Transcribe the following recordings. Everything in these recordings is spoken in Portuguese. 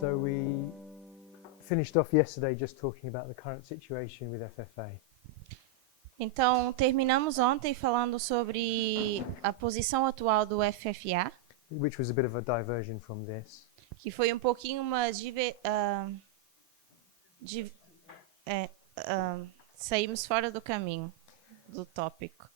So we finished off yesterday just talking about the current situation with FFA. Então, terminamos ontem falando sobre a posição atual do FFA, Which was a bit of a diversion from this. que foi um pouquinho uma saímos fora do caminho do tópico.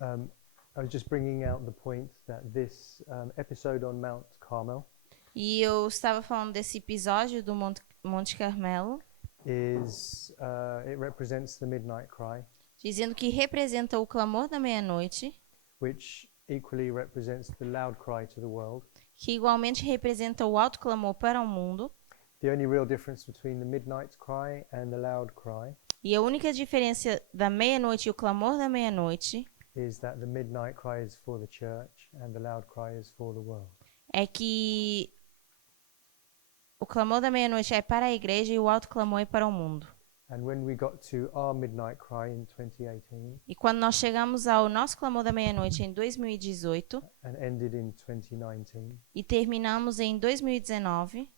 I was just bringing out the point that this episode on Mount Carmel E eu estava falando desse episódio do Monte Carmelo, it represents the midnight cry, dizendo que representa o clamor da meia-noite, which equally represents the loud cry to the world. que igualmente representa o alto clamor para o mundo. The only real difference between the midnight cry and the loud cry E a única diferença da meia-noite e o clamor da meia-noite is that the midnight cry is for the church and the loud cry is for the world. é que o clamor da meia-noite é para a igreja e o alto clamor é para o mundo. And when we got to our midnight cry in 2018 E quando nós chegamos ao nosso clamor da meia-noite em 2018 and ended in 2019, e terminamos em 2019,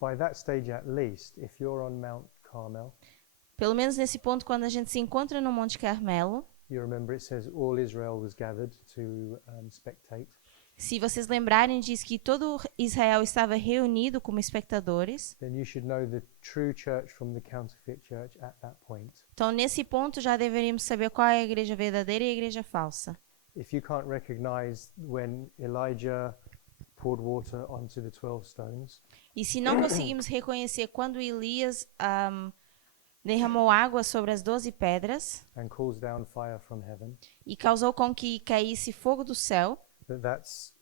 by that stage at least, if you're on Mount Carmel, pelo menos nesse ponto, quando a gente se encontra no Monte Carmelo, you remember it says all Israel was gathered to spectate. se vocês lembrarem, diz que todo Israel estava reunido como espectadores. Then you should know the true church from the counterfeit church at that point. Então, nesse ponto, já deveríamos saber qual é a igreja verdadeira e a igreja falsa. If you can't recognize when Elijah poured water onto the 12 stones, E se não conseguimos reconhecer quando Elias derramou água sobre as 12 pedras and calls down fire from heaven, e causou com que caísse fogo do céu, that's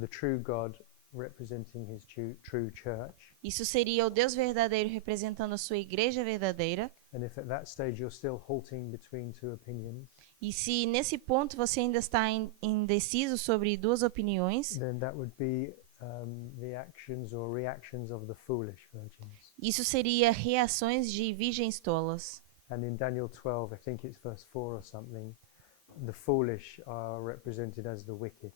the true God representing his true church. isso seria o Deus verdadeiro representando a sua igreja verdadeira. And if at that stage you're still halting between two opinions, E se nesse ponto você ainda está indeciso sobre duas opiniões, then that would be the actions or reactions of the foolish virgins. isso seria reações de virgens tolas. And in Daniel 12, I think it's verse 4 or something, the foolish are represented as the wicked.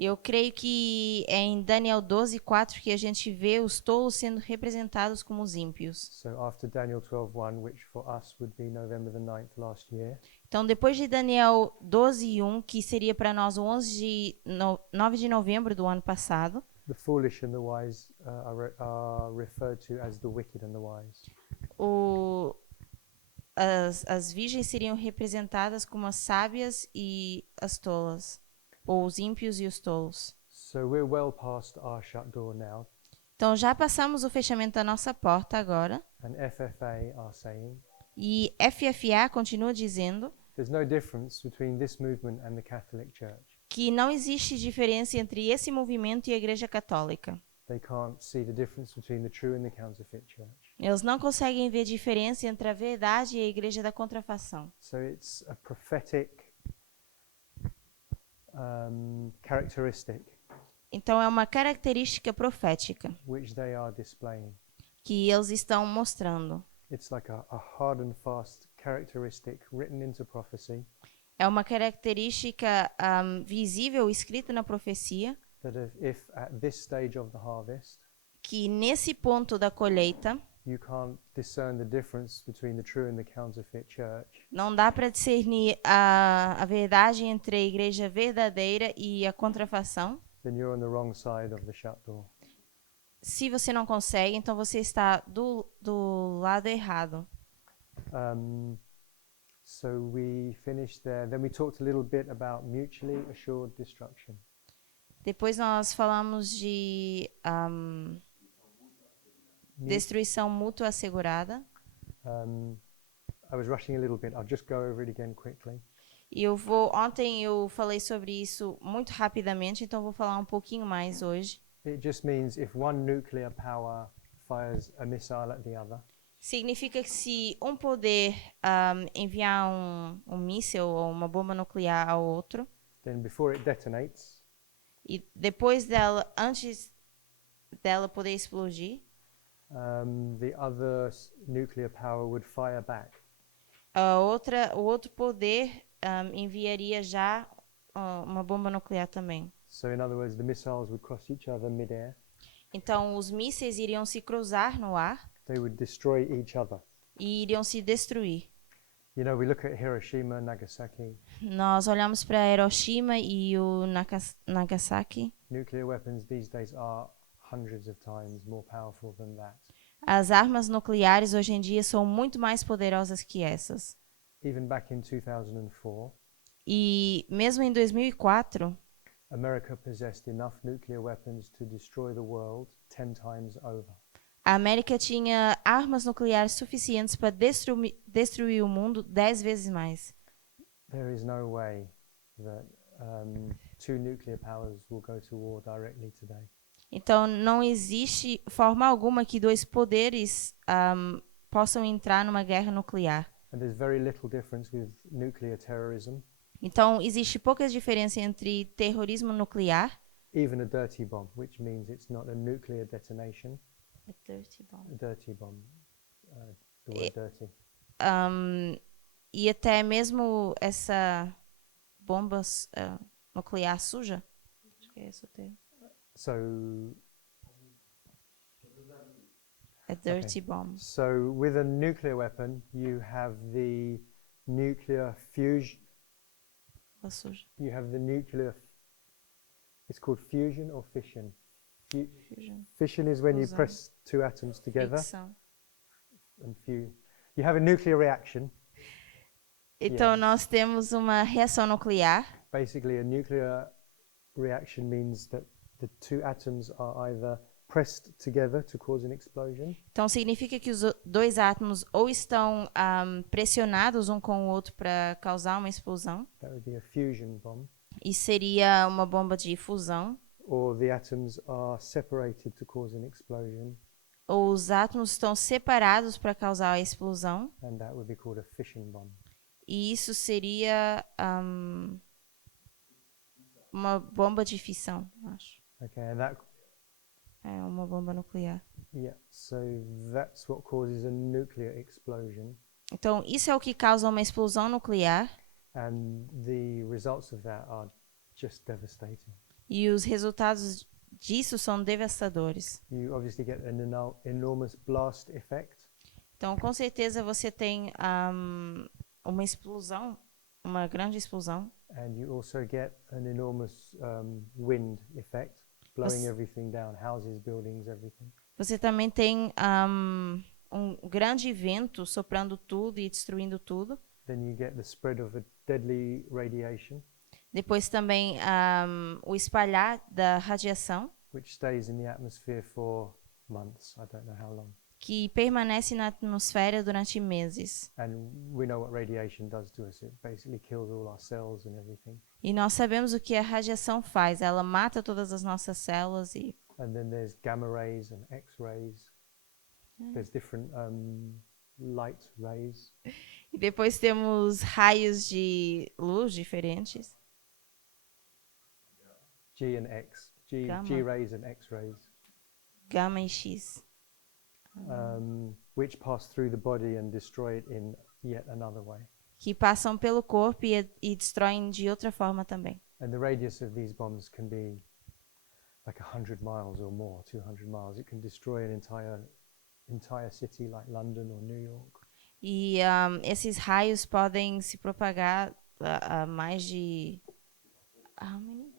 Eu creio que é em Daniel 12:4 que a gente vê os tolos sendo representados como os ímpios. So after Daniel 12:1, which for us would be November the 9th last year, Então, depois de Daniel 12:1, que seria para nós o 9 de novembro do ano passado, the foolish and the wise are referred to as the wicked and the wise. As virgens seriam representadas como as sábias e as tolas, ou os ímpios e os tolos. So we're well past our shut door now, Então, já passamos o fechamento da nossa porta agora, and FFA are saying e FFA continua dizendo there's no difference between this movement and the Catholic Church. que não existe diferença entre esse movimento e a Igreja Católica. They can't see the difference between the true and the counterfeit church. Eles não conseguem ver diferença entre a verdade e a Igreja da contrafação. So it's a prophetic characteristic Então, é uma característica profética which they are displaying. que eles estão mostrando. It's like a hard and fast characteristic written into prophecy É uma característica visível, escrita na profecia, that if at this stage of the harvest que nesse ponto da colheita you can't discern the difference between the true and the counterfeit church, não dá para discernir a verdade entre a igreja verdadeira e a contrafação. then you're on the wrong side of the shut door. Se você não consegue, então você está do lado errado. So we finished there. Then we talked a little bit about mutually assured destruction. Depois nós falamos de destruição mútua assegurada. I was rushing a little bit. I'll just go over it again quickly. E ontem eu falei sobre isso muito rapidamente, então vou falar um pouquinho mais hoje. It just means if one nuclear power fires a missile at the other, Significa que se um poder enviar um míssil ou uma bomba nuclear ao outro, then before it detonates, e antes dela poder explodir, the other nuclear power would fire back. o outro poder enviaria já uma bomba nuclear também. So in other words, the missiles would cross each other mid-air, Então, os mísseis iriam se cruzar no ar They would destroy each other. e iriam se destruir. You know, we look at Hiroshima, Nagasaki. Nós olhamos para Hiroshima e o Nagasaki. Nuclear weapons these days are hundreds of times more powerful than that. As armas nucleares hoje em dia são muito mais poderosas que essas. Even back in 2004, E mesmo em 2004, America possessed enough nuclear weapons to destroy the world 10 times over. a América tinha armas nucleares suficientes para destruir o mundo 10 vezes mais. There is no way that two nuclear powers will go to war directly today. Então, não existe forma alguma que dois poderes possam entrar numa guerra nuclear. And there's very little difference with nuclear terrorism, Então, existe pouca diferença entre terrorismo nuclear. even a dirty bomb, which means it's not a nuclear detonation, a dirty bomb, the word dirty. E até mesmo essa bomba nuclear suja. Acho que é esse o termo. So, A dirty bomb. so with a nuclear weapon, you have the nuclear fusion. Bomba suja. You have the nuclear. It's called fusion or fission. Fusion. Fission is when you Fusão. press two atoms together Fricção. and fuse. You have a nuclear reaction. Então, Yes. nós temos uma reação nuclear. Basically, a nuclear reaction means that the two atoms are either pressed together to cause an explosion, Então, significa que os dois átomos ou estão pressionados um com o outro para causar uma explosão, that would be a fusion bomb, e seria uma bomba de fusão, or the atoms are separated to cause an explosion, ou os átomos estão separados para causar a explosão, and that would be called a fission bomb. e isso seria uma bomba de fissão, acho. Okay, and that, É uma bomba nuclear. yeah, so that's what causes a nuclear explosion, Então, isso é o que causa uma explosão nuclear, and the results of that are just devastating. e os resultados disso são devastadores. You obviously get an enormous blast effect, Então, com certeza você tem uma explosão, uma grande explosão. and you also get an enormous wind effect, blowing everything down, houses, buildings, everything. Você também tem um grande vento soprando tudo e destruindo tudo. Then you get the spread of a deadly radiation, Depois também o espalhar da radiação, which stays in the atmosphere for months. I don't know how long. que permanece na atmosfera durante meses. And we know what radiation does to us. It basically kills all our cells and everything. E nós sabemos o que a radiação faz. Ela mata todas as nossas células e And then there's gamma rays and X-rays. There's different light rays. E depois temos raios de luz diferentes. G and X. G Gamma. rays and X-rays. Gama e X. Which pass through the body and destroy it in yet another way. Que passam pelo corpo e destroem de outra forma também. And the radius of these bombs can be like 100 miles or more, 200 miles. It can destroy an entire city like London or New York. E esses raios podem se propagar a mais de... How many?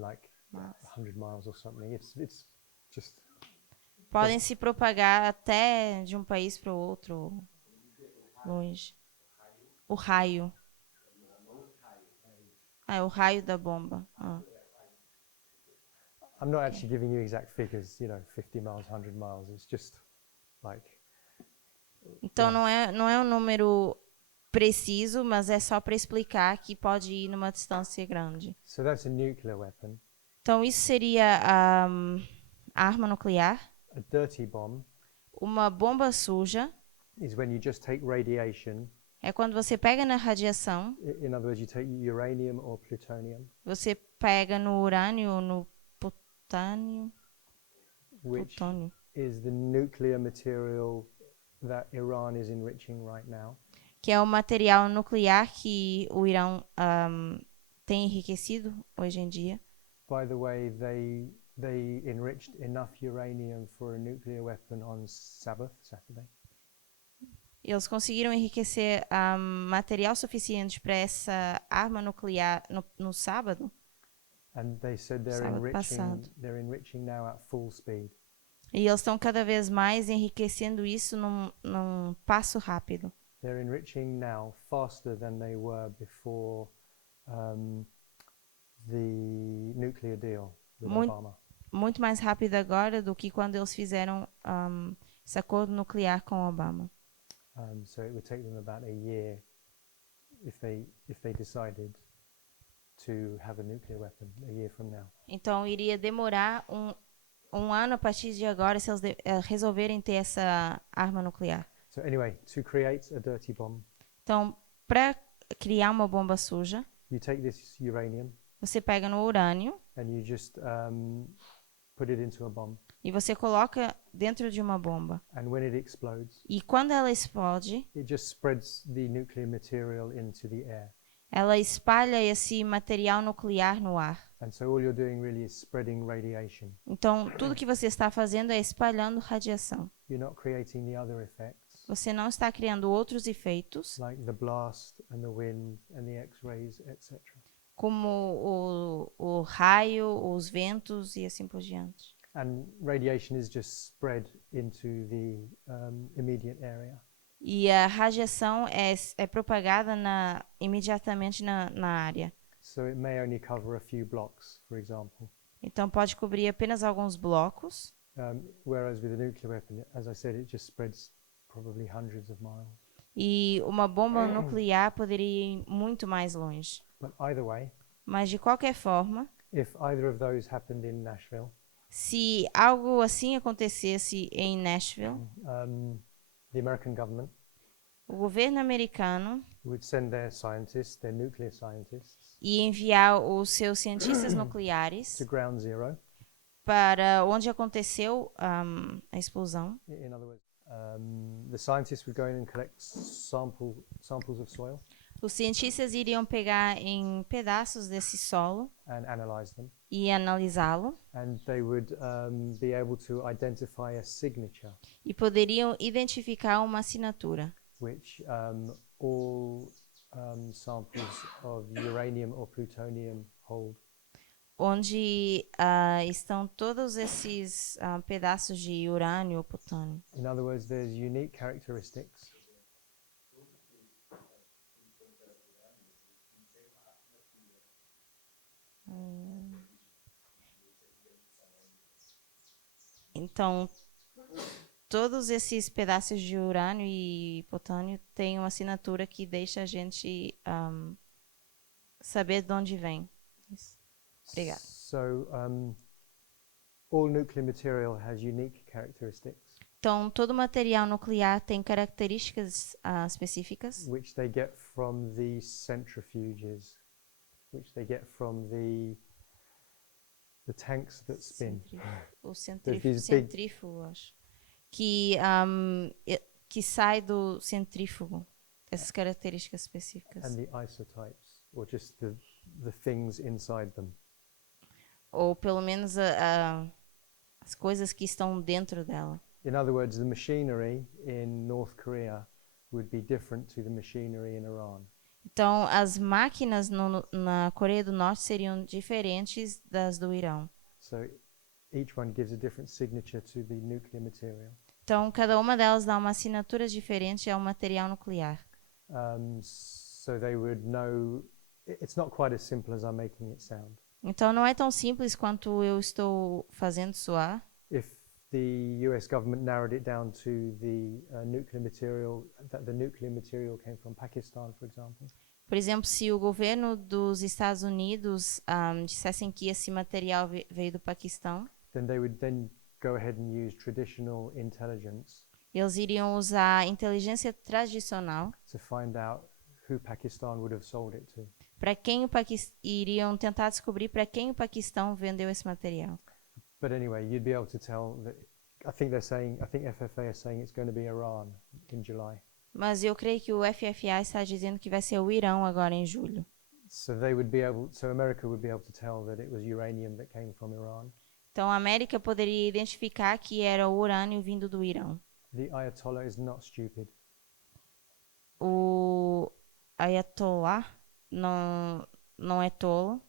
Like Miles. 100 miles or something. It's just Podem se propagar até de um país para o outro, longe. O raio. É o raio da bomba. I'm not actually giving you exact figures, 50 miles, 100 miles. It's just like Então não é um número preciso, mas é só para explicar que pode ir numa distância grande. so that's a nuclear weapon. Então isso seria a arma nuclear. A dirty bomb Uma bomba suja is when you just take radiation. é quando você pega na radiação, In other words, you take uranium or plutonium, você pega no urânio ou no plutônio, which plutônio, is the nuclear material that Iran is enriching right now. que é o material nuclear que o Irã tem enriquecido hoje em dia. By the way, they they enriched enough uranium for a nuclear weapon on Sabbath, Saturday. Eles conseguiram enriquecer material suficiente para essa arma nuclear no sábado. And they said Sábado passado. they're enriching now at full speed. E eles estão cada vez mais enriquecendo isso num passo rápido. They're enriching now faster than they were before the nuclear deal with Obama. Muito mais rápido agora do que quando eles fizeram esse acordo nuclear com Obama. So it would take them about a year if they decided to have a nuclear weapon a year from now. Então iria demorar um ano a partir de agora se eles resolverem ter essa arma nuclear. So anyway, to create a dirty bomb, Então, para criar uma bomba suja, you take this uranium você pega no urânio and you just put it into a bomb. e você coloca dentro de uma bomba. And when it explodes, E quando ela explode, it just spreads the nuclear material into the air. ela espalha esse material nuclear no ar. And so all you're doing really is spreading radiation. Então, tudo que você está fazendo é espalhando radiação. You're not creating the other effects, Você não está criando outros efeitos, like the blast and the wind and the X-rays, etc. como o raio, os ventos e assim por diante. And radiation is just spread into the immediate area. E a radiação é propagada imediatamente na área. So it may only cover a few blocks, for example. Então pode cobrir apenas alguns blocos, Whereas with a nuclear weapon, as I said, it just spreads probably hundreds of miles. e uma bomba nuclear poderia ir muito mais longe. But either way, Mas de qualquer forma, if either of those happened in Nashville, se algo assim acontecesse em Nashville, the American government o governo americano would send their scientists, their nuclear scientists, ia enviar os seus cientistas nucleares to ground zero. para onde aconteceu a explosão. In other words, the scientists would go in and collect samples of soil Os cientistas iriam pegar em pedaços desse solo and analyze them. e analisá-lo, And they would be able to identify a signature e poderiam identificar uma assinatura, which all samples of uranium or plutonium hold. onde estão todos esses pedaços de urânio ou plutônio. In other words, there's unique characteristics Então, todos esses pedaços de urânio e plutônio têm uma assinatura que deixa a gente saber de onde vem. Isso. Obrigada. So all nuclear material has unique characteristics Então, todo material nuclear tem características específicas, which they get from the centrifuges, which they get from the tanks that spin. o these big- centrífugo, acho, que sai do centrífugo, essas características específicas. And the isotypes, or just the things inside them. Ou pelo menos as coisas que estão dentro dela. In other words, the machinery in North Korea would be different to the machinery in Iran. Então, as máquinas na Coreia do Norte seriam diferentes das do Irão. So each one gives a different signature to the nuclear material. Então, cada uma delas dá uma assinatura diferente ao material nuclear. So they would know. It's not quite as simple as I'm making it sound. Então, não é tão simples quanto eu estou fazendo soar. If the US government narrowed it down to the nuclear material, that the nuclear material came from Pakistan, for example, Por exemplo, se o governo dos Estados Unidos dissessem que esse material veio do Paquistão, then they would then go ahead and use traditional intelligence eles iriam usar inteligência tradicional to find out who Pakistan would have sold it to. para quem iriam tentar descobrir para quem o Paquistão vendeu esse material. But anyway, you'd be able to tell that. I think FFA is saying it's going to be Iran in July. Mas eu creio que o FFA está dizendo que vai ser o Irão agora em julho. So America would be able to tell that it was uranium that came from Iran. Então a América poderia identificar que era o urânio vindo do Irão. The Ayatollah is not stupid. O Ayatollah não é tolo.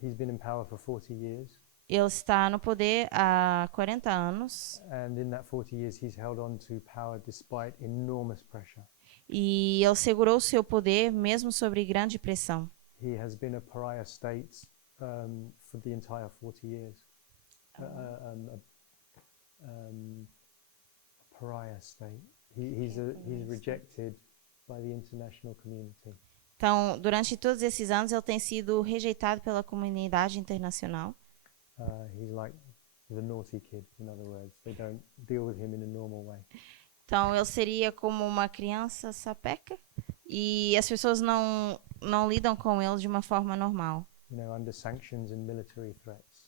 He's been in power for 40 years, Ele está no poder há 40 anos and in that 40 years, he's held on to power despite enormous pressure. e ele segurou seu poder mesmo sobre grande pressão. He has been a pariah state for the entire 40 years. A pariah state. He's rejected by the international community. Então, durante todos esses anos, ele tem sido rejeitado pela comunidade internacional. He's like the naughty kid, in other words. They don't deal with him in a normal way. Então, ele seria como uma criança sapeca e as pessoas não lidam com ele de uma forma normal. Under sanctions and military threats.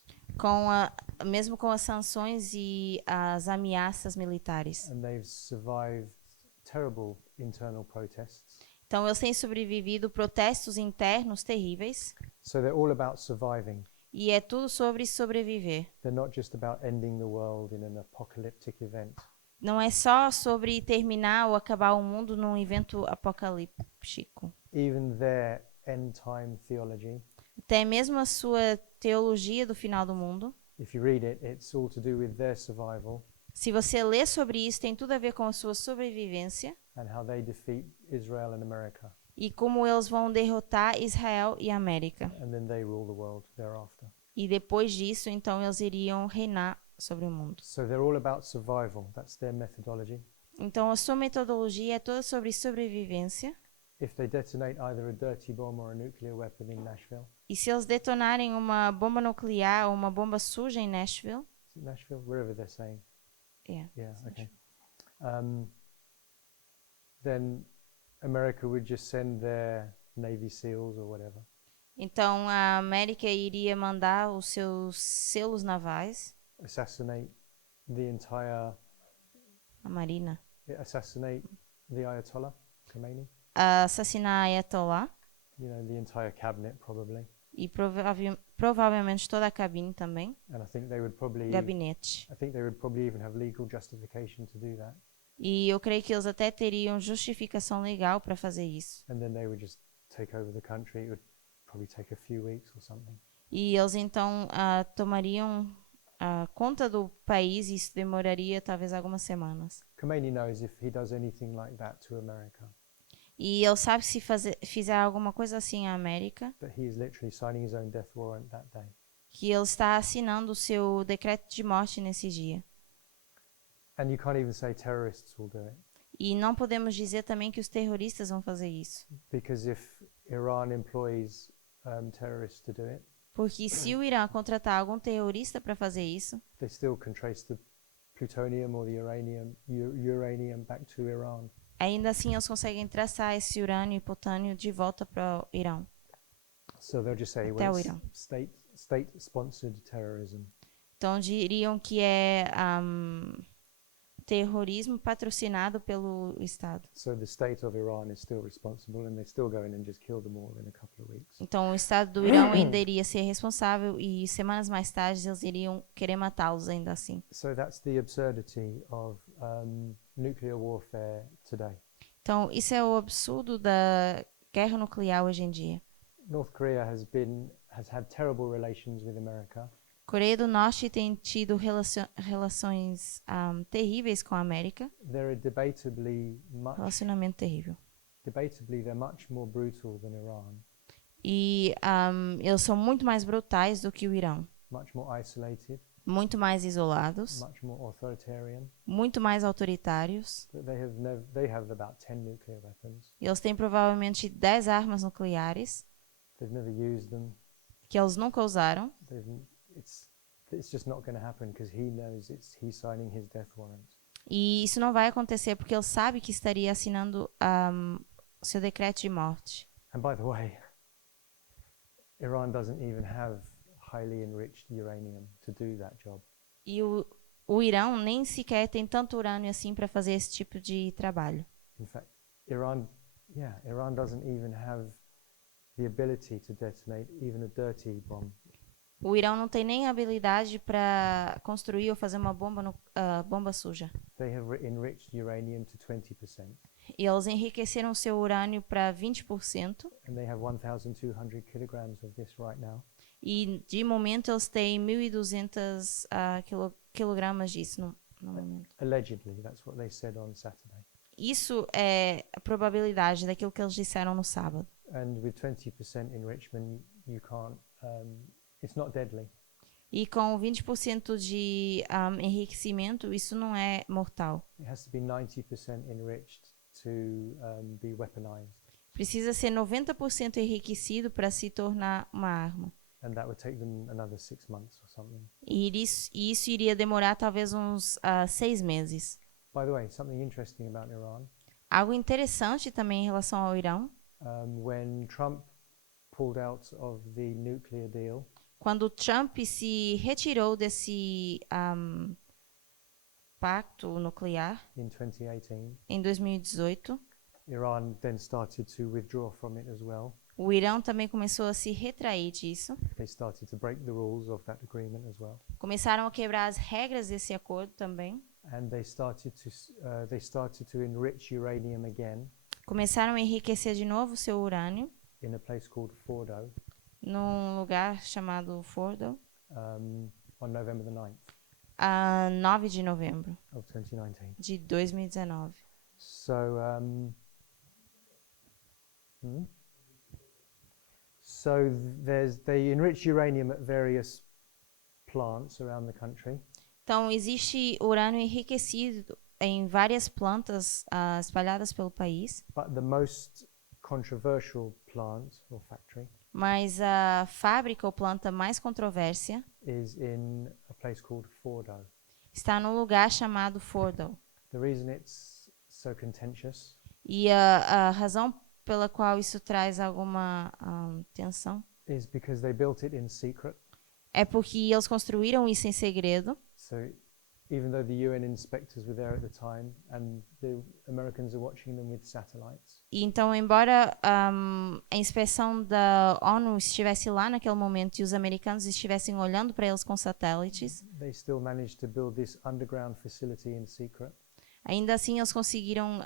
Mesmo com as sanções e as ameaças militares. And they've survived terrible internal protests. Então, eles têm sobrevivido protestos internos terríveis. So they're all about surviving. E é tudo sobre sobreviver. They're not just about ending the world in an apocalyptic event. Não é só sobre terminar ou acabar o mundo num evento apocalíptico. Even their end-time theology, Até mesmo a sua teologia do final do mundo. if you read it, it's all to do with their survival Se você lê sobre isso, tem tudo a ver com a sua sobrevivência and how they defeat Israel and America, e como eles vão derrotar Israel e América. and then they rule the world thereafter. E depois disso, então, eles iriam reinar sobre o mundo. So they're all about survival. That's their methodology. Então, a sua metodologia é toda sobre sobrevivência. If they detonate either a dirty bomb or a nuclear weapon in Nashville, E se eles detonarem uma bomba nuclear ou uma bomba suja em Nashville, is it Nashville? Wherever they're saying. yeah, Yeah, okay. Then America would just send their Navy SEALs or whatever então a América iria mandar os seus selos navais, assassinate the entire, a Marina, assassinate the Ayatollah Khomeini, assassinar Ayatollah the entire cabinet probably. e provavelmente toda a cabine também, And I think they would probably, gabinete. I think they would probably even have legal justification to do that. E eu creio que eles até teriam justificação legal para fazer isso. And then they would just take over the country. It would probably take a few weeks or something. E eles então tomariam conta do país e isso demoraria talvez algumas semanas. Khomeini knows if he does anything like that to America, E ele sabe que se fizer alguma coisa assim à América, that he is literally signing his own death warrant that day. que ele está assinando o seu decreto de morte nesse dia. And you can't even say terrorists will do it, E não podemos dizer também que os terroristas vão fazer isso. because if Iran employs terrorists to do it, Porque se o Irã contratar algum terrorista para fazer isso, they still can trace the plutonium or the uranium back to Iran. ainda assim eles conseguem traçar esse urânio e plutônio de volta para o Irão. So they'll just say, Até well, o it's Irão. state-sponsored terrorism. Então diriam que é terrorismo patrocinado pelo Estado. So the state of Iran is still responsible, and they still go in and just kill them all in a couple of weeks. Então o Estado do Irão ainda iria ser responsável e semanas mais tarde eles iriam querer matá-los ainda assim. So that's the absurdity of nuclear warfare today. Então isso é o absurdo da guerra nuclear hoje em dia. North Korea has had terrible relations with America. Coreia do Norte tem tido relações terríveis com a América. They're Relacionamento terrível. they're much more brutal than Iran, E eles são muito mais brutais do que o Irão. much more isolated, Muito mais isolados. much more authoritarian. Muito mais autoritários. But they have about 10 nuclear weapons. Eles têm provavelmente 10 armas nucleares They've never used them. que eles nunca usaram. It's just not going to happen because he knows he's signing his death warrant. E isso não vai acontecer porque ele sabe que estaria assinando seu decreto de morte. And by the way, Iran doesn't even have highly enriched uranium to do that job. E o Irão nem sequer tem tanto urânio assim para fazer esse tipo de trabalho. In fact, Iran doesn't even have the ability to detonate even a dirty bomb. O Irão não tem nem habilidade para construir ou fazer uma bomba suja. They have enriched uranium to 20%, E eles enriqueceram seu urânio para 20%. and they have 1,200 kilograms of this right now. E de momento eles têm 1.200 quilogramas disso no momento. Allegedly, that's what they said on Saturday. Isso é a probabilidade daquilo que eles disseram no sábado. And with 20% enrichment, you can't. It's not deadly. E com 20% de enriquecimento, isso não é mortal. It has to be 90% enriched to be weaponized, Precisa ser 90% enriquecido para se tornar uma arma. and that would take them another 6 months or something. E isso iria demorar talvez uns 6 meses. By the way, something interesting about Iran. Algo interessante também em relação ao Irão, When Trump pulled out of the nuclear deal, quando Trump se retirou desse pacto nuclear in 2018, em 2018, Iran then started to withdraw from it as well. o Irão também começou a se retrair disso. They started to break the rules of that agreement as well, Começaram a quebrar as regras desse acordo também. and they started to enrich uranium again Começaram a enriquecer de novo seu urânio in a place called Fordo num lugar chamado Fordo, on November the 9th a 9 de novembro of 2019. de 2019. So, they enrich uranium at various plants around the country. Então, existe urânio enriquecido em várias plantas espalhadas pelo país, But the most controversial plant or factory mas a fábrica ou planta mais controvérsia is in a place called Fordo. está num lugar chamado Fordo. The reason it's so contentious E a razão pela qual isso traz alguma tensão is because they built it in secret. é porque eles construíram isso em segredo. So even though the UN inspectors were there at the time and the Americans are watching them with satellites, E então, embora a inspeção da ONU estivesse lá naquele momento e os americanos estivessem olhando para eles com satélites, they still managed to build this underground facility in secret. ainda assim eles conseguiram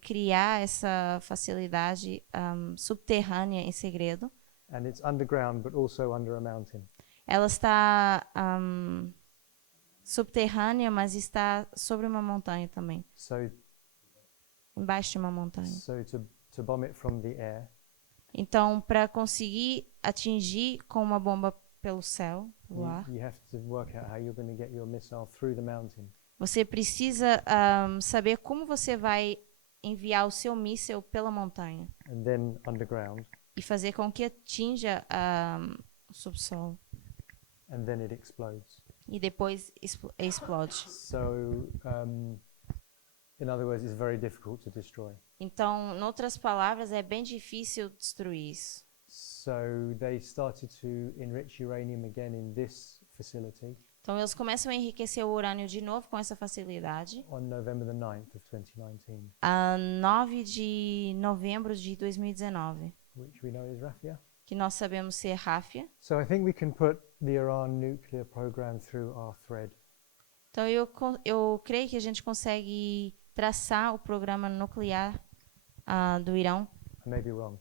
criar essa facilidade subterrânea em segredo. And it's underground but also under a mountain. Ela está subterrânea, mas está sobre uma montanha também, So embaixo de uma montanha. to bomb it from the air, Então, para conseguir atingir com uma bomba pelo céu, pelo ar, you have to work out how you're going to get your missile through the mountain. você precisa saber como você vai enviar o seu míssil pela montanha And then underground, e fazer com que atinja o subsolo and then it explodes. e depois explode. So, in other words, it's very difficult to destroy. Então, em outras palavras, é bem difícil destruir isso. So they started to enrich uranium again in this facility Então, eles começam a enriquecer o urânio de novo com essa facilidade. on November the 9th of 2019, A 9 de novembro de 2019, which we know is Rafia. que nós sabemos ser Rafia. So I think we can put the Iran nuclear program through our thread. Então, eu creio que a gente consegue traçar o programa nuclear do Irão. I may be wrong.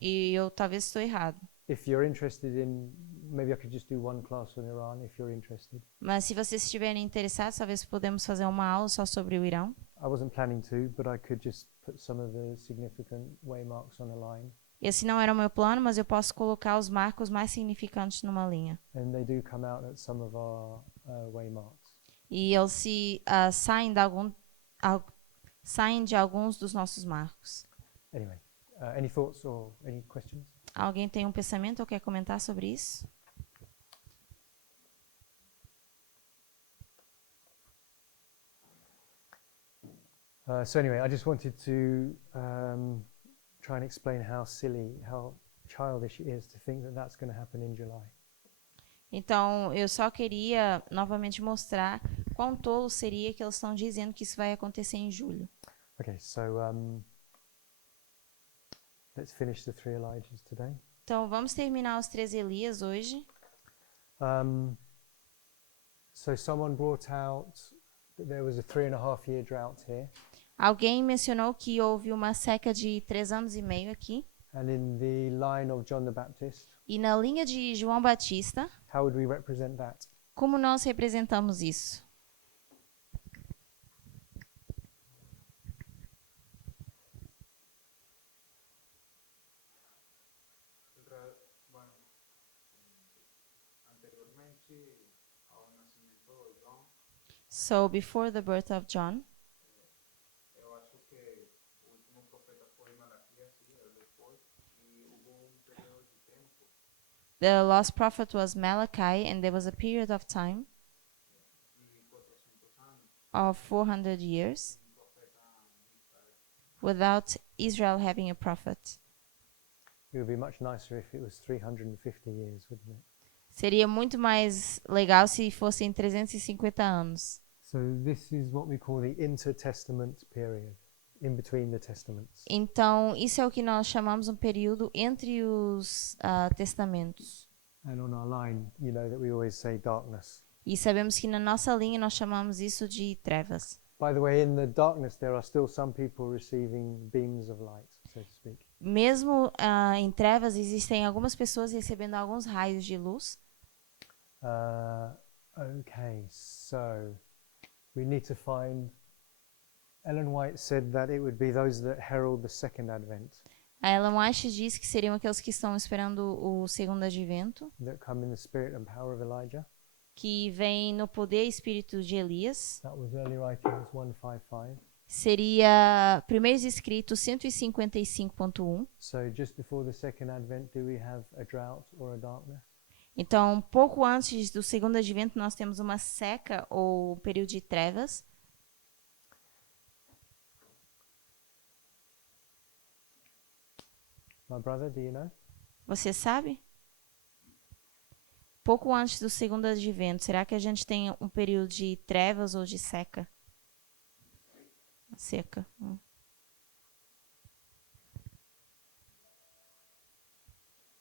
E eu talvez estou errado. If you're interested in, maybe I could just do one class on Iran if you're interested. Mas se vocês estiverem interessados, talvez podemos fazer uma aula só sobre o Irão. I wasn't planning to, but I could just put some of the significant waymarks on a line. Esse não era o meu plano, mas eu posso colocar os marcos mais significantes numa linha. And they do come out at some of our waymarks. E eles saem de alguns dos nossos marcos. Anyway, any thoughts or any questions? Alguém tem um pensamento ou quer comentar sobre isso? So anyway, I just wanted to try and explain how childish it is to think that that's going to happen in July. Então, eu só queria novamente mostrar quão tolo seria que eles estão dizendo que isso vai acontecer em julho. Okay, so let's finish the 3 Elijahs today. Então, vamos terminar os 3 Elias hoje. So someone brought out that there was a 3.5 year drought here, Alguém mencionou que houve uma seca de 3 anos e meio aqui. and in the line of John the Baptist, E na linha de João Batista, how would we represent that? como nós representamos isso? Bueno, anteriormente ao nascimento de João, So, before the birth of John, eu acho que o último profeta foi Malaquias, sim, depois, e houve período de tempo the lost prophet was Malachi, and there was a period of time de 400 anos of 400 years sem profeta em Israel. without Israel having a prophet. It would be much nicer if it was 350 years, wouldn't it? Seria muito mais legal se fossem 350 anos. So this is what we call the intertestament period, in between the testaments. Então, isso é o que nós chamamos um período entre os testamentos. And on our line, you know that we always say darkness. E sabemos que na nossa linha nós chamamos isso de trevas. By the way, in the darkness, there are still some people receiving beams of light, so to speak. Mesmo em trevas, existem algumas pessoas recebendo alguns raios de luz. Okay, so we need to find. Ellen White said that it would be those that herald the second advent, A Ellen White diz que seriam aqueles que estão esperando o segundo advento, that come in the spirit and power of Elijah. que vem no poder e espírito de Elias. That was early writings 155. Seria Primeiros Escritos 155.1. So just before the second advent, do we have a drought or a darkness? Então, pouco antes do segundo advento, nós temos uma seca ou período de trevas. My brother, do you know? Você sabe? Pouco antes do segundo advento, será que a gente tem um período de trevas ou de seca? Seca.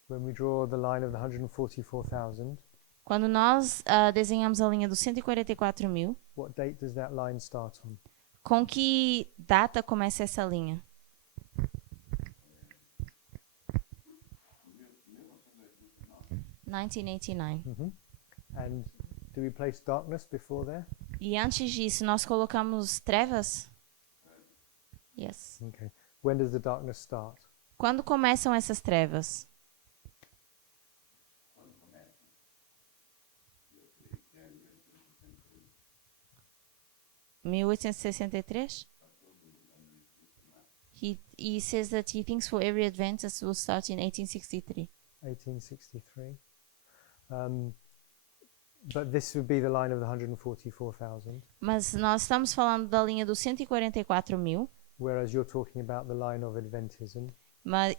When we draw the line of the 144,000, Quando nós desenhamos a linha dos 144 mil, what date does that line start on? com que data começa essa linha? 1989. And do we place darkness before there? E antes disso, nós colocamos trevas? Yes. Okay. When does the darkness start? Quando começam essas trevas? (1863) He says that he thinks for every Adventist will start in 1863. 1863. But this would be the line of the 144,000, Mas nós estamos falando da linha dos 144 mil, whereas you're talking about the line of Adventism.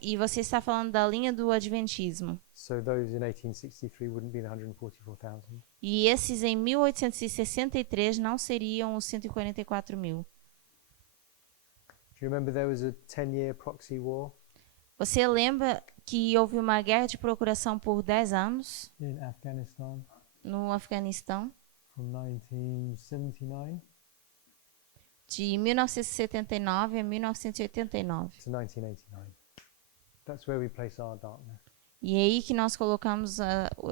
e você está falando da linha do Adventismo. So those in 1863 wouldn't be the 144,000. E esses em 1863 não seriam os 144 mil. Do you remember there was a 10-year proxy war Você lembra que houve uma guerra de procuração por 10 anos in Afghanistan no Afeganistão, from 1979 de 1979 a 1989. to 1989? That's where we place our darkness. E é aí que nós colocamos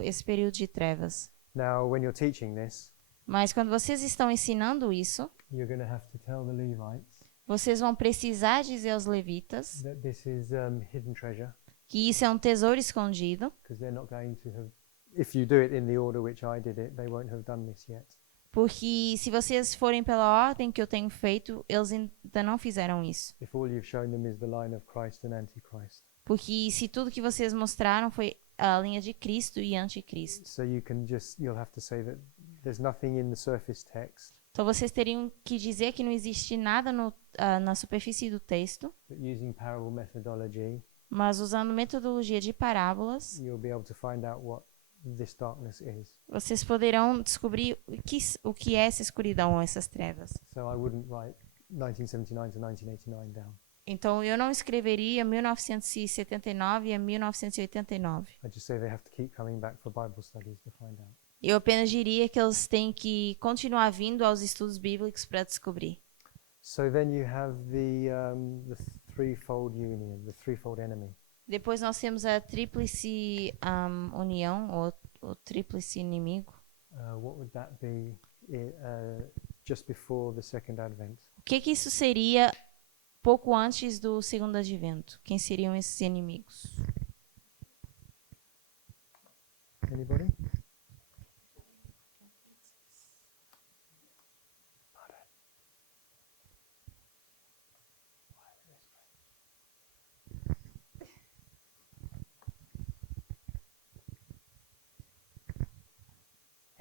esse período de trevas. Now, when you're teaching this, Mas quando vocês estão ensinando isso, you're going to have to tell the Levites vocês vão precisar dizer aos levitas that this is hidden treasure, que isso é um tesouro escondido, because they're not going to have. If you do it in the order which I did it, they won't have done this yet. porque se vocês forem pela ordem que eu tenho feito, eles ainda não fizeram isso. If all you've shown them is the line of Christ and Antichrist. Porque se tudo que vocês mostraram foi a linha de Cristo e anticristo. So you'll have to say that there's nothing in the surface text, Então vocês teriam que dizer que não existe nada na superfície do texto, but using parable methodology, mas usando metodologia de parábolas, you'll be able to find out what this darkness is. vocês poderão descobrir o que é essa escuridão ou essas trevas. So I wouldn't write 1979 to 1989 down. Então eu não escreveria 1979 a 1989. I just say they have to keep coming back for Bible studies to find out. Eu apenas diria que eles têm que continuar vindo aos estudos bíblicos para descobrir. So then you have the threefold union, the threefold enemy. Depois nós temos a tríplice união, ou tríplice inimigo. What would that be just before the second advent? O que isso seria pouco antes do segundo advento? Quem seriam esses inimigos? Anybody?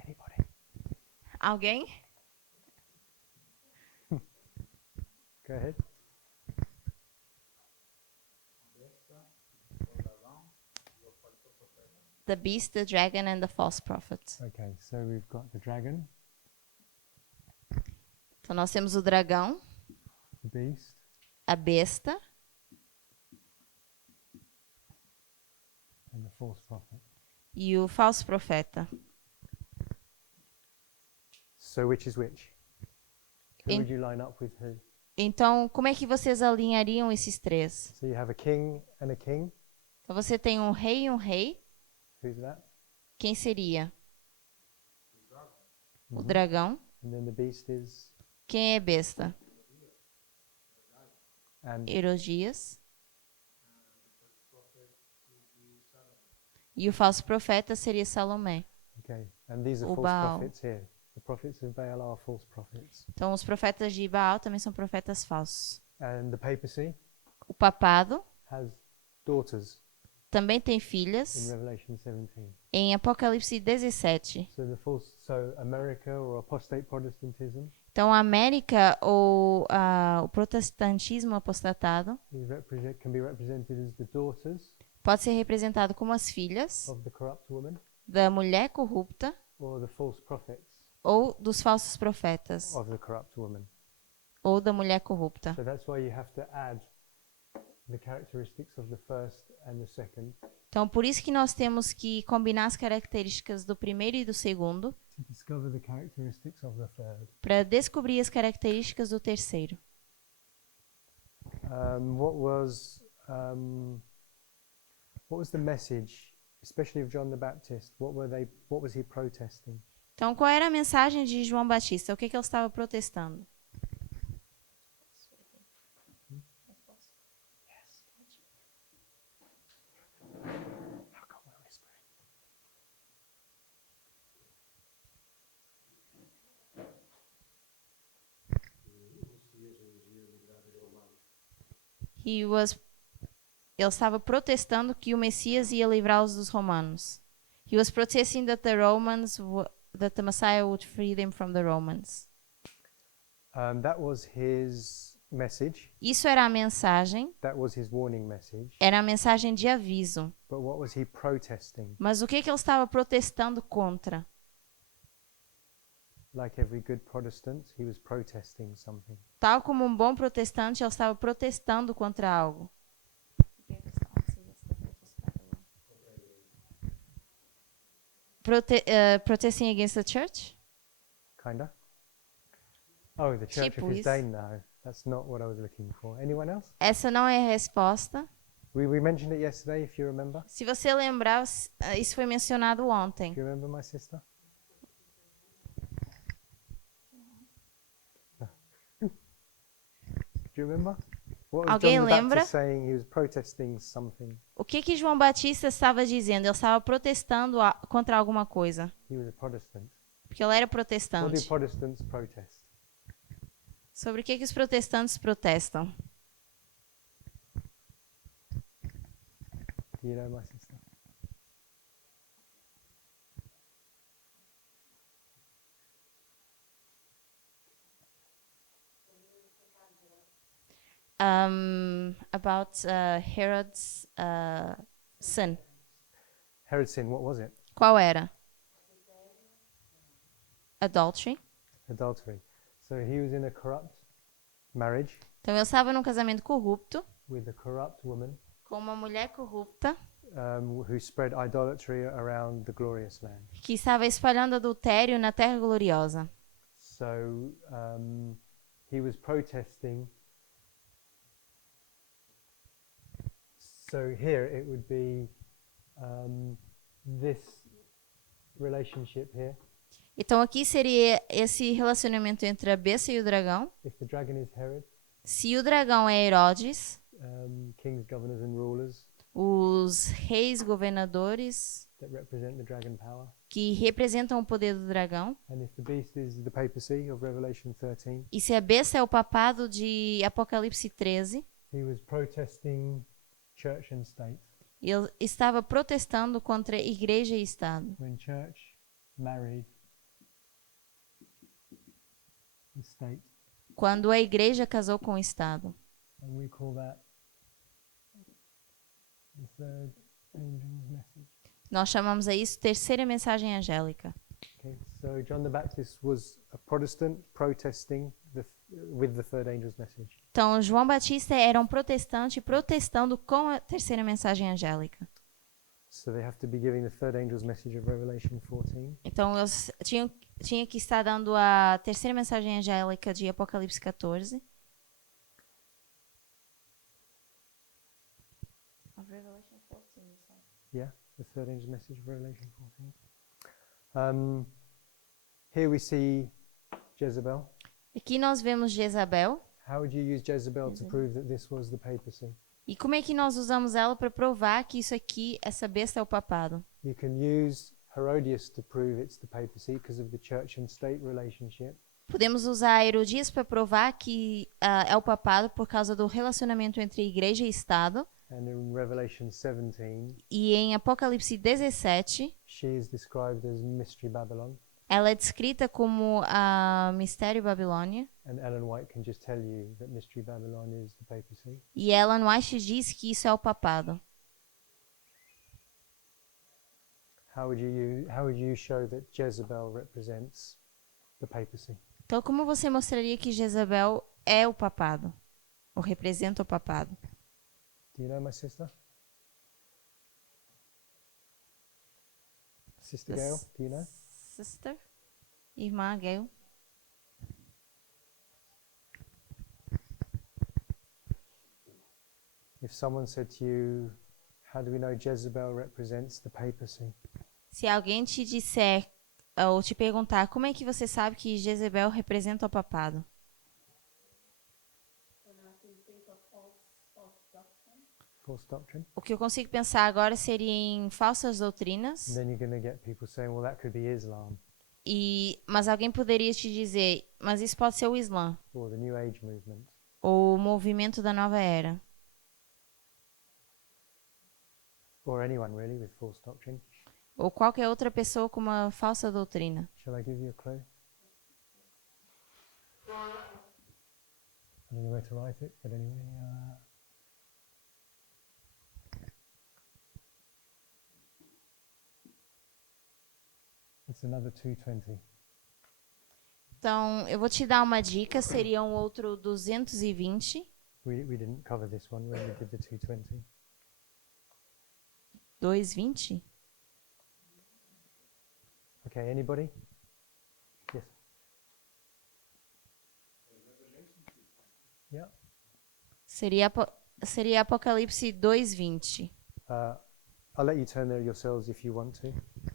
Anybody? Alguém? Go ahead. The beast, the dragon and the false prophet. Okay, so we've got the dragon, Então nós temos o dragão, the beast, a besta and the false prophet. e o falso profeta. So which is which? Who In- would you line up with who? Então, como é que vocês alinhariam esses três? So you have a king and a king. Então você tem um rei e um rei. Who's that? Quem seria? O Mhm. dragão. And then the beast is Quem é besta? and Herodias. E o falso profeta seria Salomé. okay. And these are O false Baal. prophets here. The prophets of Baal are false prophets. Então os profetas de Baal também são profetas falsos. And the papacy O papado has daughters também tem in filhas Revelation 17. em Apocalipse 17. So America or apostate Protestantism Então a América ou o protestantismo apostatado can be represented as the daughters pode ser representado como as filhas of the corrupt woman da mulher corrupta or the false prophets ou dos falsos profetas of the corrupt woman. ou da mulher corrupta. So that's why you have to add the characteristics of the first and the second Então por isso que nós temos que combinar as características do primeiro e do segundo to discover the characteristics of the third. para descobrir as características do terceiro. What was the message, especially of John the Baptist? What was he protesting? Então qual era a mensagem de João Batista? O que ele estava protestando? How come we're whispering? Ele estava protestando que o Messias ia livrá-los dos romanos. He was protesting that that the Messiah would free them from the Romans. That was his message. Isso era a mensagem, That was his warning message. era a mensagem de aviso. But what was he protesting? Mas o que ele estava protestando contra? Like every good Protestant, he was protesting something. Tal como um bom protestante, ele estava protestando contra algo. Protesting against the church? Kinda. Oh, the Church Tipo of His isso. Day? No, that's not what I was looking for. Anyone else? Essa não é a resposta. We mentioned it yesterday, if you remember. Se você lembrar, isso foi mencionado ontem. Do you remember, my sister? Do you remember? What was Alguém John the lembra? Baptist saying? He was protesting something. O que João Batista estava dizendo? Ele estava protestando contra alguma coisa. He was a Protestant. Porque ele era What do protestante. Protestants protest? Sobre o que os protestantes protestam? Do you know, my sister? About Herod's sin. Herod's sin, what was it? Qual era? Adultery. Adultery. So he was in a corrupt marriage Então ele estava num casamento corrupto with a corrupt woman com uma mulher corrupta who spread idolatry around the glorious land. que estava espalhando adultério na terra gloriosa. So he was protesting. So here it would be this relationship here. Então aqui seria esse relacionamento entre a besta e o dragão. If the dragon is Herod, Se o dragão é Herodes, kings, governors, and rulers os reis governadores that represent the dragon power, que representam o poder do dragão, and if the beast is the papacy of Revelation 13, e se a besta é o papado de Apocalipse 13, he was protesting church and state. ele estava protestando contra igreja e Estado. When church married the state, Quando a igreja casou com o Estado. and we call that the third angel's message. Nós chamamos a isso terceira mensagem angélica. Okay, so John the Baptist was a Protestant protesting with the third angel's message. Então, João Batista era um protestante protestando com a terceira mensagem angélica. So they have to be giving the third angel's message of Revelation 14. Então, eles tinha que estar dando a terceira mensagem angélica de Apocalipse 14. Yeah, the third angel's message of Revelation 14. Here we see Jezebel. Aqui nós vemos Jezabel. How would you use Jezebel to prove that this was the papacy? E como é que nós usamos ela para provar que isso aqui, essa besta é o papado? You can use Herodias to prove it's the papacy because of the church and state relationship. Podemos usar Herodias para provar que é o papado por causa do relacionamento entre igreja e Estado. And in Revelation 17, E em Apocalipse 17, she is described as Mystery Babylon. ela é descrita como a Mistério Babilônia. And Ellen White can just tell you that Mystery Babylon is the papacy. E Ellen White diz que isso é o papado. How would you show that Jezebel represents the papacy? Então, como você mostraria que Jezabel é o papado? Ou representa o papado? Do you know my sister? Sister Gail, do you know? Sister? Irmã Gail? If someone said to you, how do we know Jezebel represents the papacy? Se alguém te disser ou te perguntar como é que você sabe que Jezebel representa o papado? False doctrine? O que eu consigo pensar agora seria em falsas doutrinas. And then you're going to get people saying, well, that could be Islam Mas alguém poderia te dizer, mas isso pode ser o Islã, or the New Age movement. ou o movimento da nova era, Or anyone really with false doctrine. ou qualquer outra pessoa com uma falsa doutrina. Shall I give you a clue? I don't know where to write it, but anyway. It's another 220. Então, eu vou te dar uma dica, seria um outro 220. We didn't cover this one when we did the 220. 220? Okay, anybody? Yes. Yeah. Seria Apocalipse 2:20. I'll let you turn there yourselves if you want to.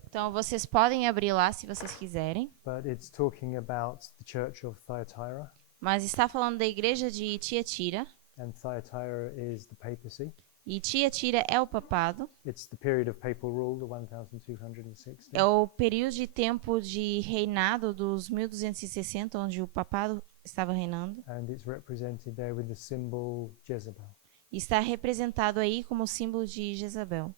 Então, vocês podem abrir lá se vocês quiserem. But it's talking about the church of Thyatira, Mas está falando da igreja de Tiatira. and Thyatira is the papacy. E Tiatira é o papado. It's the period of papal rule, the 1260. É o período de tempo de reinado dos 1260, onde o papado estava reinando. And it's represented there with the symbol Jezebel. E está representado aí como símbolo de Jezabel.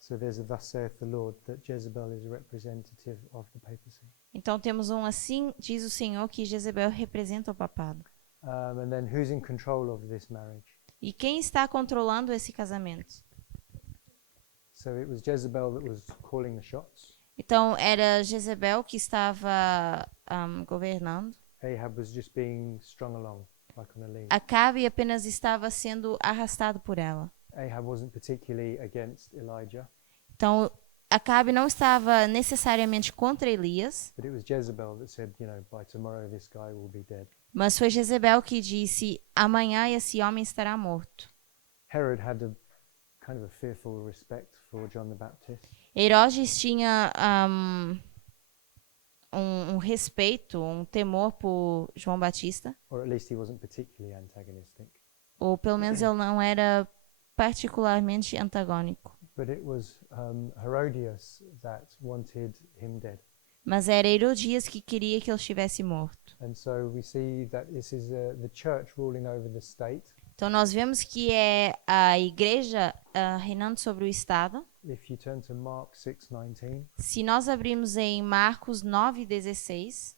So there's a thus saith the Lord, that Jezebel is representative of the papacy. Então temos um assim diz o Senhor que Jezabel representa o papado. And then who's in control of this marriage? E quem está controlando esse casamento? So it was Jezebel that was calling the shots. Então era Jezabel que estava governando. Ahab was just being strung along like on a lead. Acabe apenas estava sendo arrastado por ela. Ahab wasn't particularly against Elijah, Então, Acabe não estava necessariamente contra Elias, but it was Jezebel that said, by tomorrow this guy will be dead. mas foi Jezebel que disse: amanhã esse homem estará morto. Herod had a kind of a fearful respect for John the Baptist. Herodes tinha um respeito, um temor por João Batista, Or at least he wasn't particularly antagonistic. ou pelo menos ele não era particularmente antagônico. But it was Herodias that wanted him dead. Mas era Herodias que queria que ele estivesse morto. And so we see that this is the church ruling over the state. Então nós vemos que é a igreja reinando sobre o Estado. If you turn to Mark 6:19, Se nós abrimos em Marcos 9:16,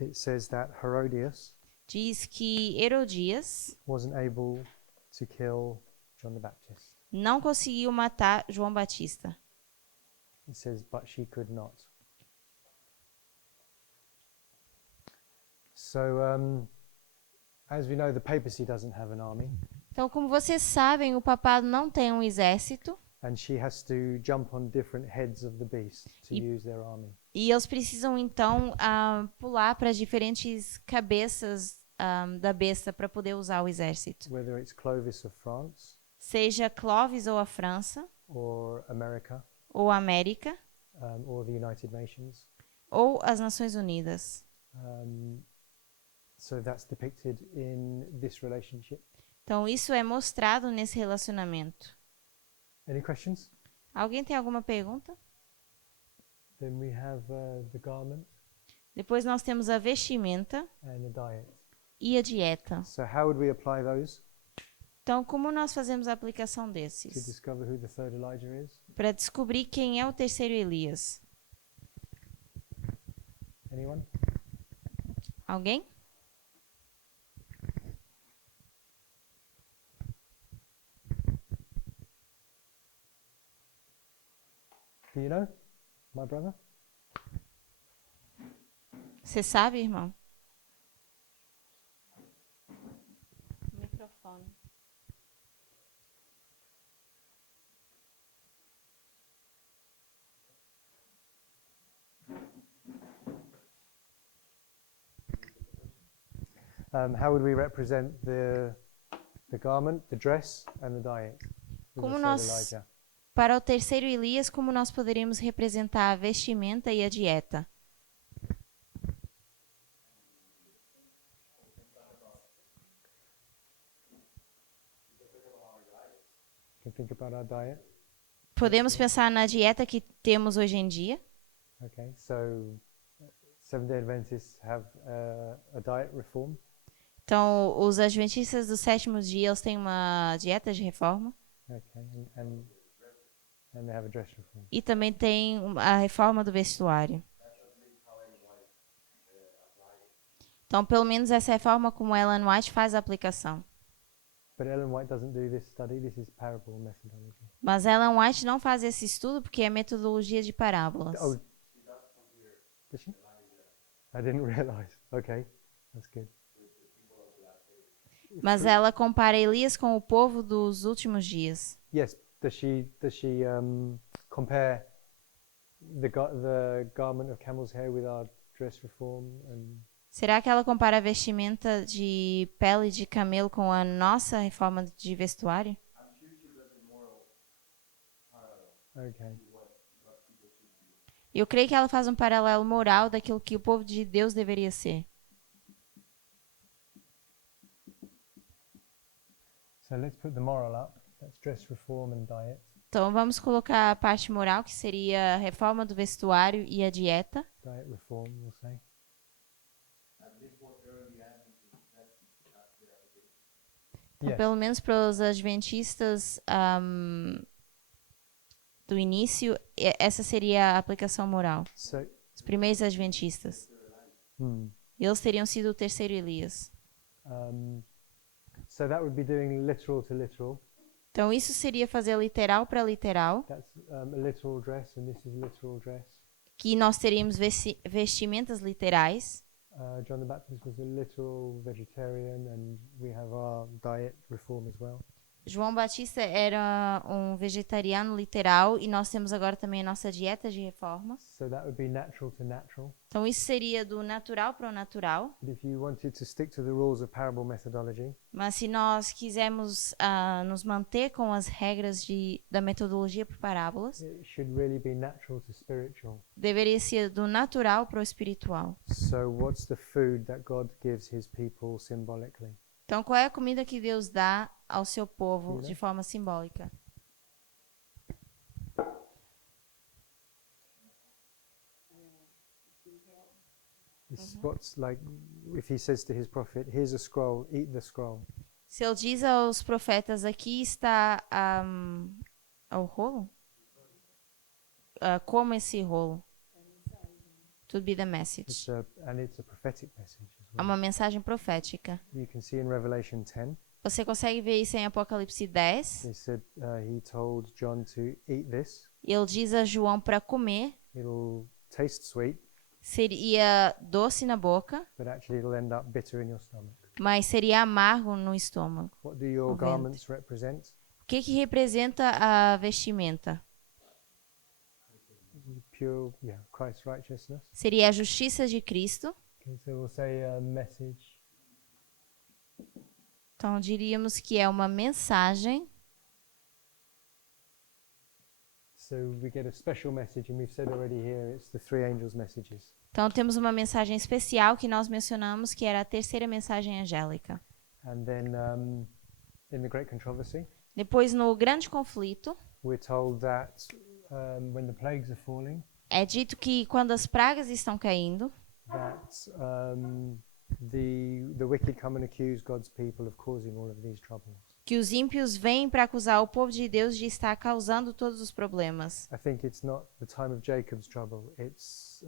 it says that Herodias diz que Herodias wasn't able to kill John the Baptist. não conseguiu matar João Batista. It says, but she could not. So, as we know, the papacy doesn't have an army, Então, como vocês sabem, o papado não tem um exército and she has to jump on different heads of the beast to E- use their army. e eles precisam então pular para diferentes cabeças da besta para poder usar o exército. Whether it's Clovis of France Seja Clovis ou a França, or America ou a América, or the United Nations. ou as Nações Unidas. So that's depicted in this relationship. Então, isso é mostrado nesse relacionamento. Any questions? Alguém tem alguma pergunta? Then we have the garment Depois nós temos a vestimenta and the diet. e a dieta. So how would we apply those Então, como nós fazemos a aplicação to desses? discover who the third Elijah is? Para descobrir quem é o terceiro Elias. Anyone? Alguém? Do you know, my brother? Você sabe, irmão? Microfone. How would we represent the garment, the dress, and the diet? With Como the third nós- Elijah? Para o terceiro Elias, como nós poderíamos representar a vestimenta e a dieta? Can think about our diet. Podemos pensar na dieta que temos hoje em dia. Okay, so Seventh-day Adventists have a diet reform. Então, os adventistas do sétimo dia, eles têm uma dieta de reforma. Okay, and they have a dress reform. E também tem a reforma do vestuário. Então, pelo menos essa é a forma como Ellen White faz a aplicação. But Ellen White doesn't do this study. This is parable methodology. Mas Ellen White não faz esse estudo porque é metodologia de parábolas. Oh, does she? I didn't realize. Okay, that's good. Mas ela compara Elias com o povo dos últimos dias. Yes. Does she compare the garment of camel's hair with our dress reform and Será que ela compara a vestimenta de pele de camelo com a nossa reforma de vestuário? okay? Eu creio que ela faz um paralelo moral daquilo que o povo de Deus deveria ser. So let's put the moral up. That's dress reform and diet. Então vamos colocar a parte moral, que seria a reforma do vestuário e a dieta. Diet reform, we'll say. Então, Yes. pelo menos para os adventistas do início, essa seria a aplicação moral. So, Os primeiros adventistas. Eles teriam sido o terceiro Elias. so that would be doing literal to literal. Então Então isso seria fazer literal para literal, That's a literal dress, and this is literal dress. que nós teríamos vestimentas literais. John the Baptist was a literal vegetarian, and we have our diet reform as well. João Batista era um vegetariano literal e nós temos agora também a nossa dieta de reforma. So that would be natural to natural. Então isso seria do natural para o natural. But if you wanted to stick to the rules of parable methodology, Mas se nós quisermos nos manter com as regras da metodologia por parábolas, it should really be natural to spiritual. deveria ser do natural para o espiritual. So what's the food that God gives his people symbolically? Então qual é a comida que Deus dá ao seu povo Sim, né? de forma simbólica? This what's like if he says to his prophet, here's a scroll, eat the scroll. Se ele diz aos profetas, aqui está o rolo? Coma esse rolo. To be the message. It's a prophetic message as É well. uma mensagem profética. You can see in Revelation 10, Você consegue ver isso em Apocalipse 10. he said he told John to eat this. E ele diz a João para comer. It'll taste sweet, Seria doce na boca, but actually it'll end up bitter in your stomach. mas seria amargo no estômago. What do your O ventre. garments represent? O que representa a vestimenta? Pure, Christ's righteousness. Seria a justiça de Cristo. Okay, so we'll say a message. Então diríamos que é uma mensagem. So we get a special message, and we've said already here, it's the three angels' messages. Então temos uma mensagem especial que nós mencionamos, que era a terceira mensagem angélica. And then in the Great Controversy, Depois, no grande conflito, we're told that when the plagues are falling, é dito que quando as pragas estão caindo, that the wicked come and accuse God's people of causing all of these troubles. que os ímpios vêm para acusar o povo de Deus de estar causando todos os problemas. I think it's not the time of Jacob's trouble. It's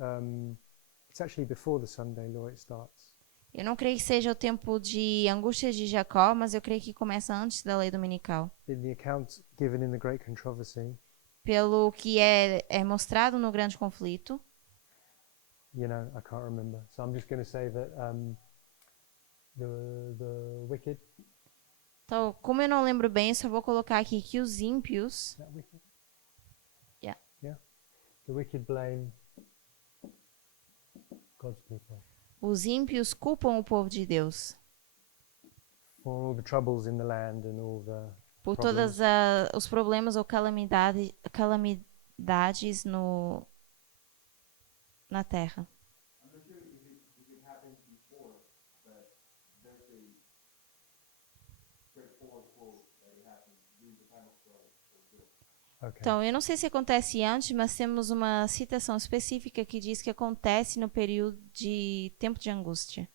actually before the Sunday law it starts. Eu não creio que seja o tempo de angústia de Jacó, mas eu creio que começa antes da lei dominical. In the account given in the Great Controversy, Pelo que é mostrado no grande conflito, I can't remember. So I'm just going to say that the wicked. então, como eu não lembro bem, eu só vou colocar aqui que os ímpios, Is that wicked? Yeah. Yeah. The wicked blame God's people os ímpios culpam o povo de Deus for all the troubles in the land and all the por problems. todos os problemas ou calamidades na terra. I'm not sure if it happens before, but there's a straightforward quote that it happens during the time of Christ. Okay. Então, eu não sei se acontece antes, mas temos uma citação específica que diz que acontece no período de tempo de angústia.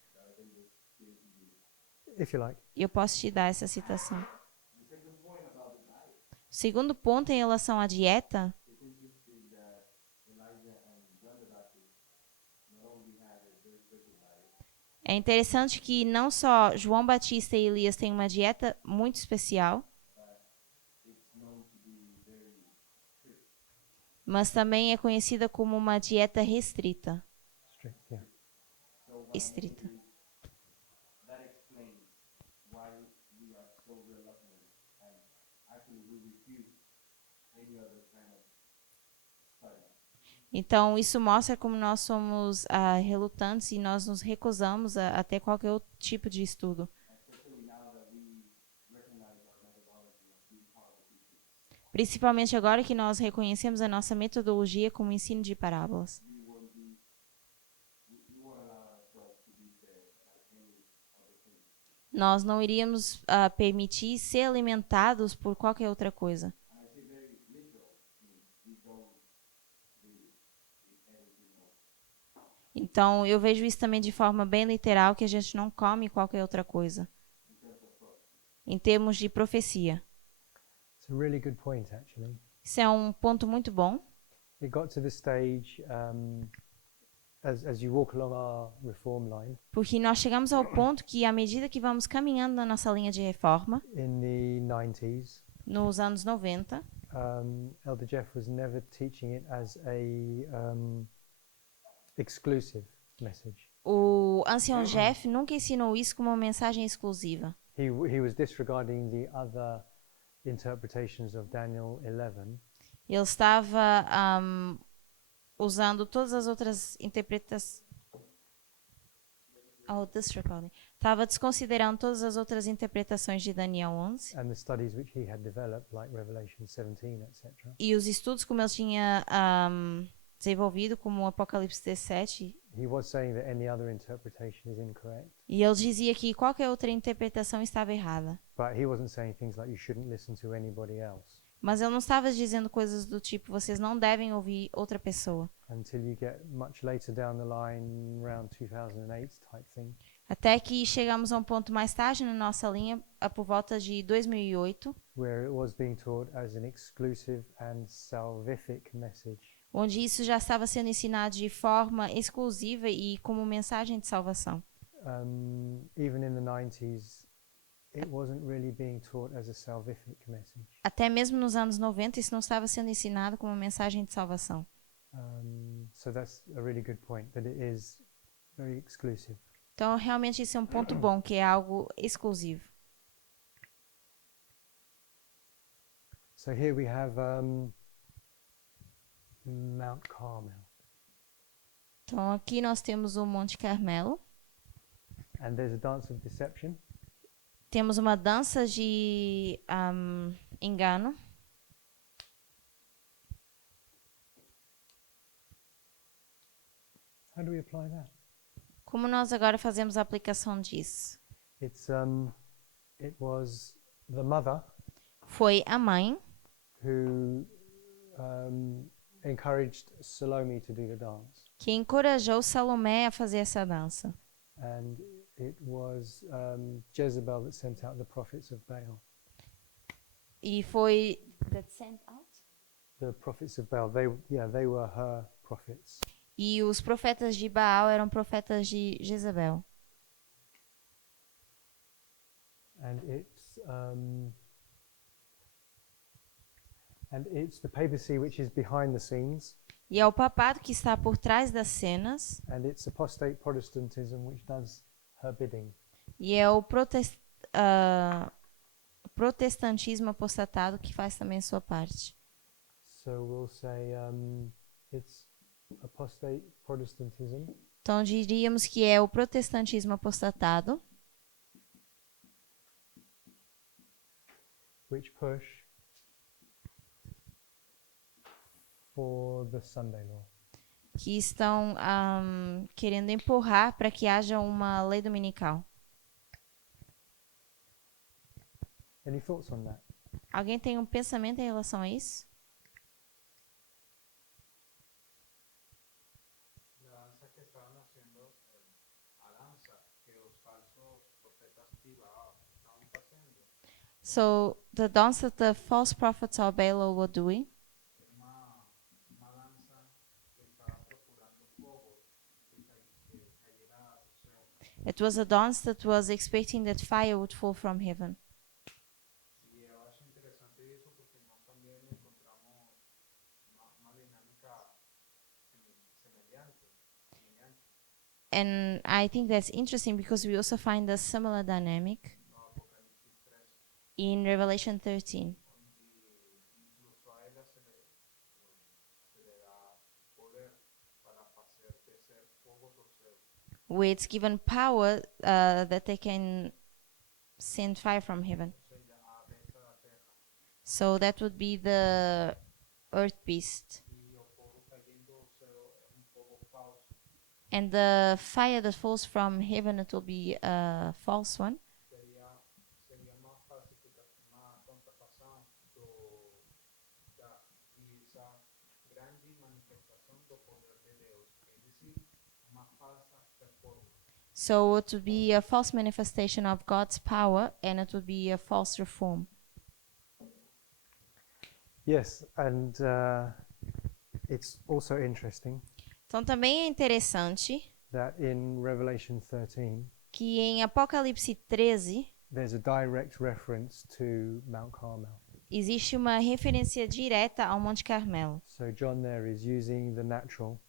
If you like. E eu posso te dar essa citação. O segundo ponto em relação à dieta é interessante que não só João Batista e Elias têm uma dieta muito especial, mas também é conhecida como uma dieta restrita. Strict, yeah. Estrita. That explains why we are so reluctant and actually we refuse any other kind of study. Então, isso mostra como nós somos relutantes e nós nos recusamos a ter qualquer outro tipo de estudo. Especially now that we recognize our methodology as being parable teaching. Principalmente agora que nós reconhecemos a nossa metodologia como ensino de parábolas. We won't allow ourselves to be fed by any other thing. Nós não iríamos permitir ser alimentados por qualquer outra coisa. And I say very literal, we don't really eat anything else. Então, eu vejo isso também de forma bem literal, que a gente não come qualquer outra coisa. Em termos de profecia. It's a really good point, actually. Isso é um ponto muito bom. It got to the stage as you walk along our reform line Porque nós chegamos ao ponto que, à medida que vamos caminhando na nossa linha de reforma, in the 90s. nos anos 90, Elder Jeff was never teaching it as a exclusive message. o ancião Jeff nunca ensinou isso como uma mensagem exclusiva. He was disregarding the other interpretations of Daniel 11 Ele estava usando todas as outras interpretações. Disregarding. Estava desconsiderando todas as outras interpretações de Daniel 11 and the studies which he had developed, like Revelation 17, etc. e os estudos como ele tinha desenvolvido, como o Apocalipse 17. He was saying that any other interpretation is incorrect, E ele dizia que qualquer outra interpretação estava errada. but he wasn't saying things like you shouldn't listen to anybody else Mas ele não estava dizendo coisas do tipo, vocês não devem ouvir outra pessoa. until you get much later down the line, around 2008 type thing. Até que chegamos a um ponto mais tarde na nossa linha, por volta de 2008, Where it was being taught as an exclusive and salvific message. onde isso já estava sendo ensinado de forma exclusiva e como mensagem de salvação. Even in the 90s, it wasn't really being taught as a salvific message. Até mesmo nos anos 90, isso não estava sendo ensinado como uma mensagem de salvação. So that's a really good point, that it is very exclusive. Então, realmente, isso é um ponto bom, que é algo exclusivo. So here we have Mount Carmel, Então, aqui nós temos o Monte Carmelo. and there's a dance of deception. Temos uma dança de engano. How do we apply that? Como nós agora fazemos a aplicação disso? It was the mother Foi a mãe who encouraged Salome to do the dance, que encorajou Salomé a fazer essa dança. and it was Jezebel that sent out the prophets of Baal. E foi that sent out? The prophets of Baal, they were her prophets. E os profetas de Baal eram profetas de Jezabel. And it's the papacy which is behind the scenes, E é o papado que está por trás das cenas. and it's apostate Protestantism which does her bidding. E é o protestantismo apostatado que faz também a sua parte. So we'll say it's apostate Protestantism Então diríamos que é o protestantismo apostatado which push for the Sunday law. que estão querendo empurrar para que haja uma lei dominical. Any thoughts on that? Alguém tem um pensamento em relação a isso? La danza que estaban haciendo, a danza que los falsos profetas de Baal estaban haciendo, So the dance that the false prophets of Baal were doing, una danza que estaba procurando fuego que cayera del cielo. it was a dance that was expecting that fire would fall from heaven. Y yo acho interesante eso porque nós también encontramos una dinámica semelhante. And I think that's interesting because we also find a similar dynamic No Apocalipsis 13, in Revelation 13, donde incluso a ella se le da poder para hacer descer fuego del cielo. where it's given power that they can send fire from heaven. O sea, a besta da terra. So that would be the earth beast. Y el fuego cayendo del cielo es un fuego falso. And the fire that falls from heaven, it will be a false one. Seria uma falsificação, uma contrafação de essa grande manifestação do poder de Deus, é decir, uma falsa reforma. So it would be a false manifestation of God's power, and it would be a false reform. Yes, and it's also interesting Então também é interessante that in Revelation 13 que em Apocalipse 13 there's a direct reference to Mount Carmel. existe uma referência direta ao Monte Carmelo. So John there is using the natural,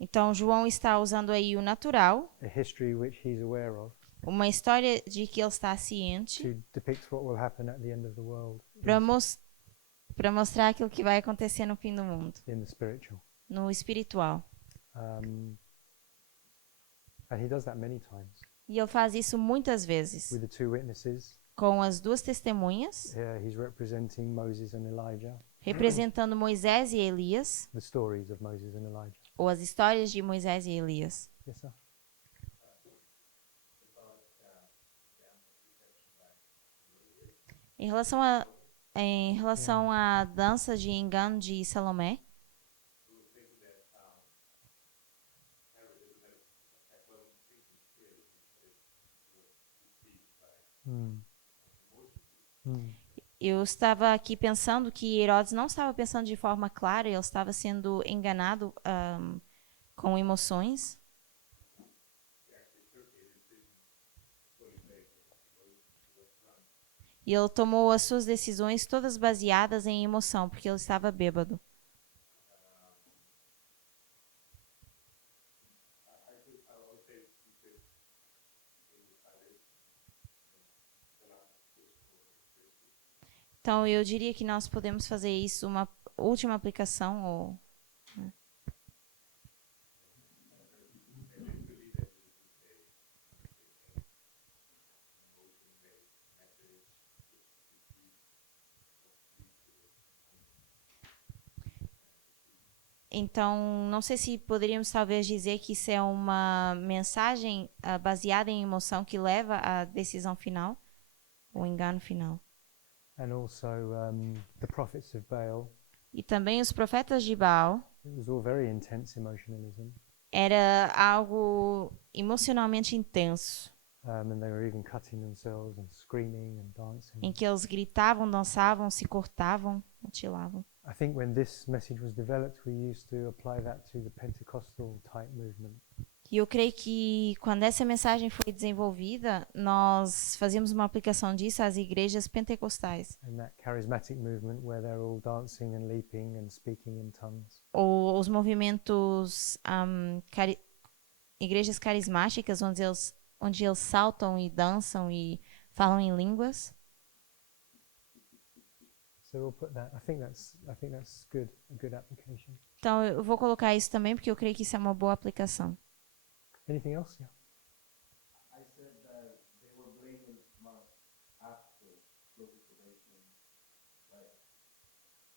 Então, João está usando aí o natural, a history which he's aware of, uma história de que ele está ciente, to depict what will happen at the end of the world para mostrar aquilo que vai acontecer no fim do mundo, in the spiritual. no espiritual. And he does that many times E ele faz isso muitas vezes. with the two witnesses. Com as duas testemunhas, Here he's representing Moses and Elijah, representando Moisés e Elias, the stories of Moses and Elijah. ou as histórias de Moisés e Elias. Yes, sir. Em relação à dança de engano de Salomé, eu estava aqui pensando que Herodes não estava pensando de forma clara, ele estava sendo enganado com emoções. E ele tomou as suas decisões todas baseadas em emoção, porque ele estava bêbado. Então, eu diria que nós podemos fazer isso, uma última aplicação, ou então, não sei se poderíamos talvez dizer que isso é uma mensagem baseada em emoção que leva à decisão final, o engano final. And also the prophets of Baal. E também os profetas de Baal, It was all very intense emotionalism. era algo emocionalmente intenso, And they were even cutting themselves and screaming and dancing. em que eles gritavam, dançavam, se cortavam, mutilavam. I think when this message was developed, we used to apply that to the Pentecostal type movement. E eu creio que quando essa mensagem foi desenvolvida, nós fazíamos uma aplicação disso às igrejas pentecostais, And that charismatic movement where they're all dancing and leaping and speaking in tongues. ou os movimentos, igrejas carismáticas, onde eles saltam e dançam e falam em línguas. So we'll put that. I think that's good, a good application. Então eu vou colocar isso também porque eu creio que isso é uma boa aplicação. Anything else? Yeah. I said that they were blaming Mark after close probation, but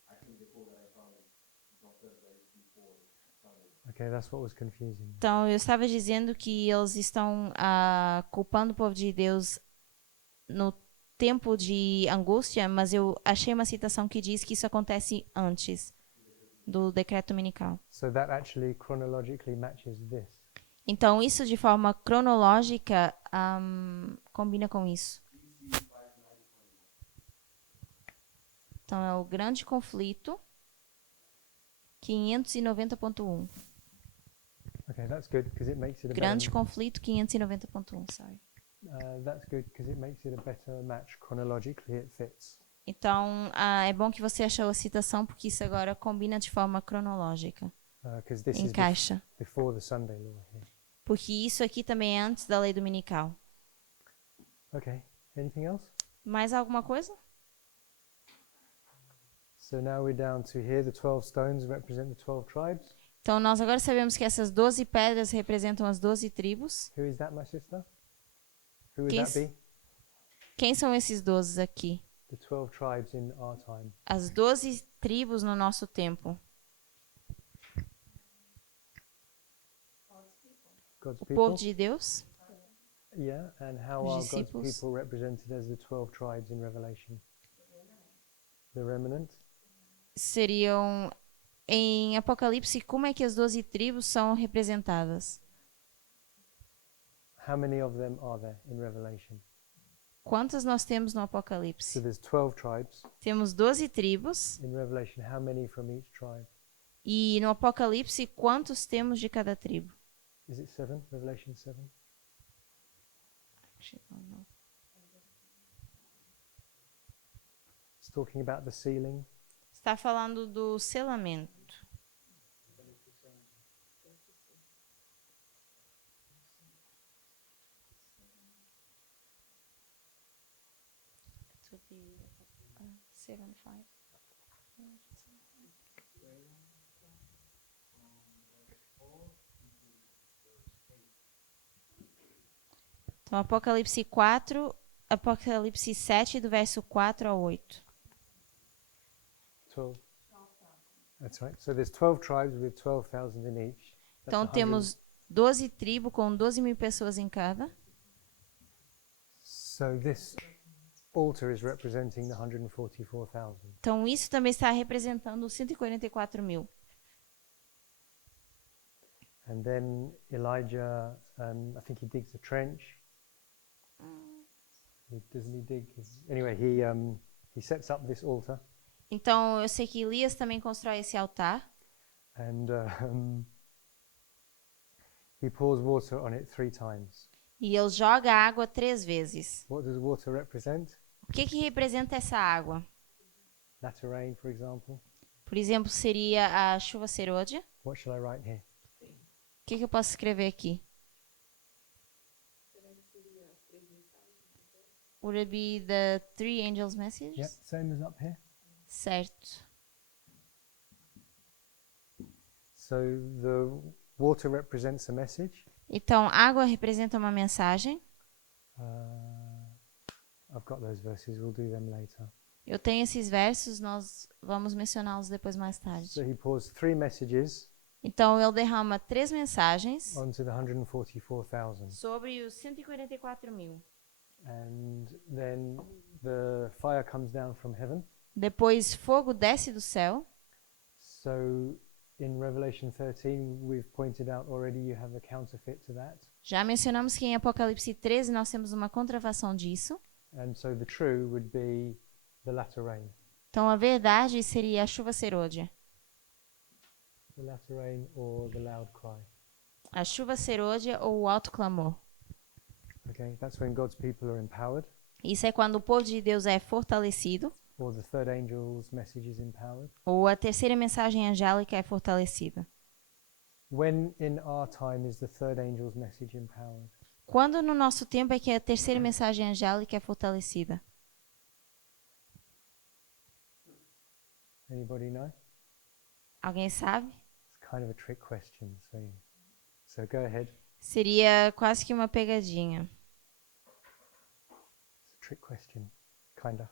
I think the quote that I found John says that it's before Sunday. Okay, that's what was confusing. Então eu estava dizendo que eles estão culpando o povo de Deus no tempo de angústia, mas eu achei uma citação que diz que isso acontece antes do decreto dominical. So that actually chronologically matches this. Então, isso de forma cronológica combina com isso. Então, é o grande conflito 590.1. Okay, that's good because it makes it a Grande better, conflito 590.1, sorry. that's good because it makes it a better match chronologically. It fits. Então, é bom que você achou a citação, porque isso agora combina de forma cronológica. Because this is Encaixa. before the Sunday law here. Porque isso aqui também é antes da lei dominical. Okay. Anything else? Mais alguma coisa? So now we're down to here. The 12 stones represent the 12 tribes. Então, nós agora sabemos que essas 12 pedras representam as 12 tribos. Who is that, my sister? Who would Quem that be? Quem são esses 12 aqui? The 12 tribes in our time. As 12 tribos no nosso tempo. God's O people. povo de Deus. Yeah, and how Os are God's discípulos. people represented as the 12 tribes in Revelation? The remnant. Seriam, em Apocalipse, como é que as 12 tribos são representadas? How many of them are there in Revelation? Quantas nós temos no So Apocalipse? there's 12 tribes. Temos 12 tribos. In Revelation, how many from each tribe? E no Apocalipse, quantos temos de cada tribo? Is it 7? Revelation 7? It's talking about the sealing. Está falando do selamento. It would be 7:5. Então, Apocalipse 4, Apocalipse 7, do verso 4 ao 8. 12. That's right. So there's 12 tribes with 12,000 in each. That's Então, 100 temos 12 tribos com 12.000 pessoas em cada. So this altar is representing the 144,000. Então, isso também está representando os 144.000. And then Elijah, I think he digs a trench. Doesn't he dig? Anyway, he sets up this altar, Então, eu sei que Elias também constrói esse altar. and he pours water on it 3 times. E ele joga água 3 vezes. What does water represent? O que representa essa água? Latter rain, for example. Por exemplo, seria a chuva serôdia. What shall I write here? O que eu posso escrever aqui? Would it be the 3 angels' messages? Yeah, same as up here. Certo. So the water represents a message. Então, água representa uma mensagem. I've got those verses. We'll do them later. Eu tenho esses versos, nós vamos mencioná-los depois mais tarde. So he pours 3 messages Então, ele derrama 3 mensagens onto the 144,000. sobre os 144.000. And then the fire comes down from heaven. Depois, fogo desce do céu. So in Revelation 13, we've pointed out already you have a counterfeit to that. Já mencionamos que em Apocalipse 13 nós temos uma contrafação disso. And so the true would be the latter rain. Então, a verdade seria a chuva serôdia. The latter rain or the loud cry. A chuva serôdia ou o alto clamor. Okay, that's when God's people are empowered, Isso é quando o povo de Deus é fortalecido, or the third angel's message is empowered. ou a terceira mensagem angélica é fortalecida. When in our time is the third angel's message empowered? Quando no nosso tempo é que a terceira mensagem angélica é fortalecida? Anybody know? Alguém sabe? It's kind of a trick question. So go ahead. Seria quase que uma pegadinha. It's a trick question, kinda.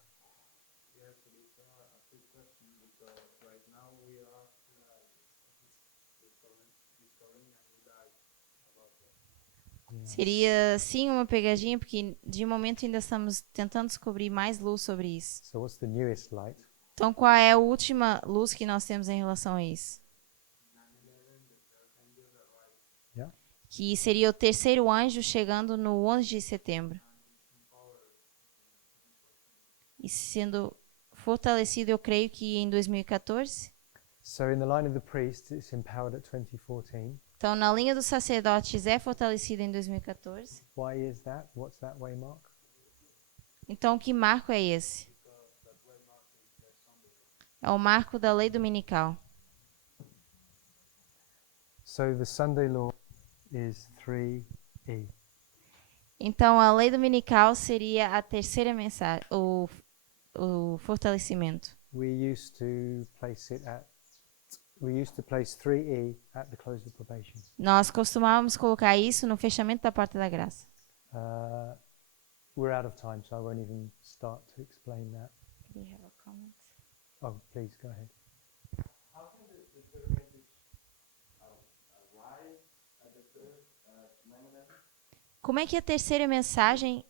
Yes, it is a trick question because right now we are discovering a new light about that. Seria sim uma pegadinha, porque de momento ainda estamos tentando descobrir mais luz sobre isso. So what's the newest light? Então, qual é a última luz que nós temos em relação a isso? Yeah. Que seria o terceiro anjo chegando no 11 de setembro. E sendo fortalecido, eu creio que em 2014. So in the line of the priests, it's empowered at 2014. Então, na linha dos sacerdotes é fortalecido em 2014. Why is that? What's that waymark? Então, que marco é esse? É o marco da lei dominical. So the Sunday law is 3E. Então, a lei dominical seria a terceira mensagem, o fortalecimento. We used to place 3E at the close of probation. Nós costumávamos colocar isso no fechamento da porta da graça. We're out of time, so I won't even start to explain that. Oh, please go ahead. How can the third message arrive at the third 9/11? Como é que a terceira mensagem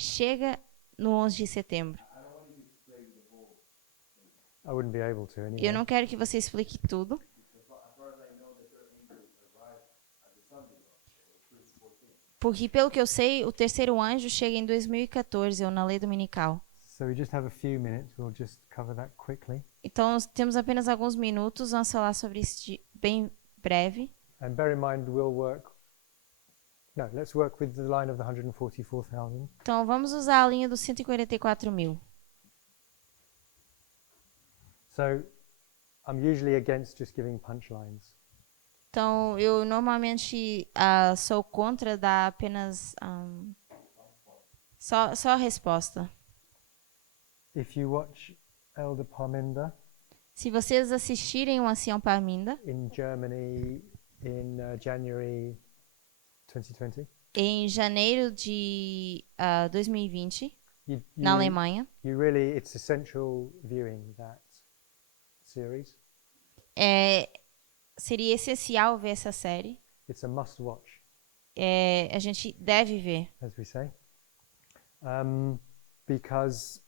chega no 11 de setembro? I don't want you to explain the whole thing. I wouldn't be able to anyway. Eu não quero que você explique tudo, As far as I know, the third angel arrived at the Sunday law, so 2014. porque pelo que eu sei, o terceiro anjo chega em 2014, ou na lei dominical. So we just have a few minutes. We'll just cover that quickly. Então, nós temos apenas alguns minutos, vamos falar sobre isso bem breve. And bear in mind, No, let's work with the line of the 144,000. Então, vamos usar a linha dos 144 mil. So I'm usually against just giving punchlines. Então, eu normalmente sou contra dar apenas só a resposta. If you watch Elder Parminder Se vocês assistirem o Ancião Parminda, in Germany in January 2020, em janeiro de 2020, you, na you, Alemanha, you really, it's essential viewing that series. seria essencial ver essa série. It's a must watch, A gente deve ver. as we say, because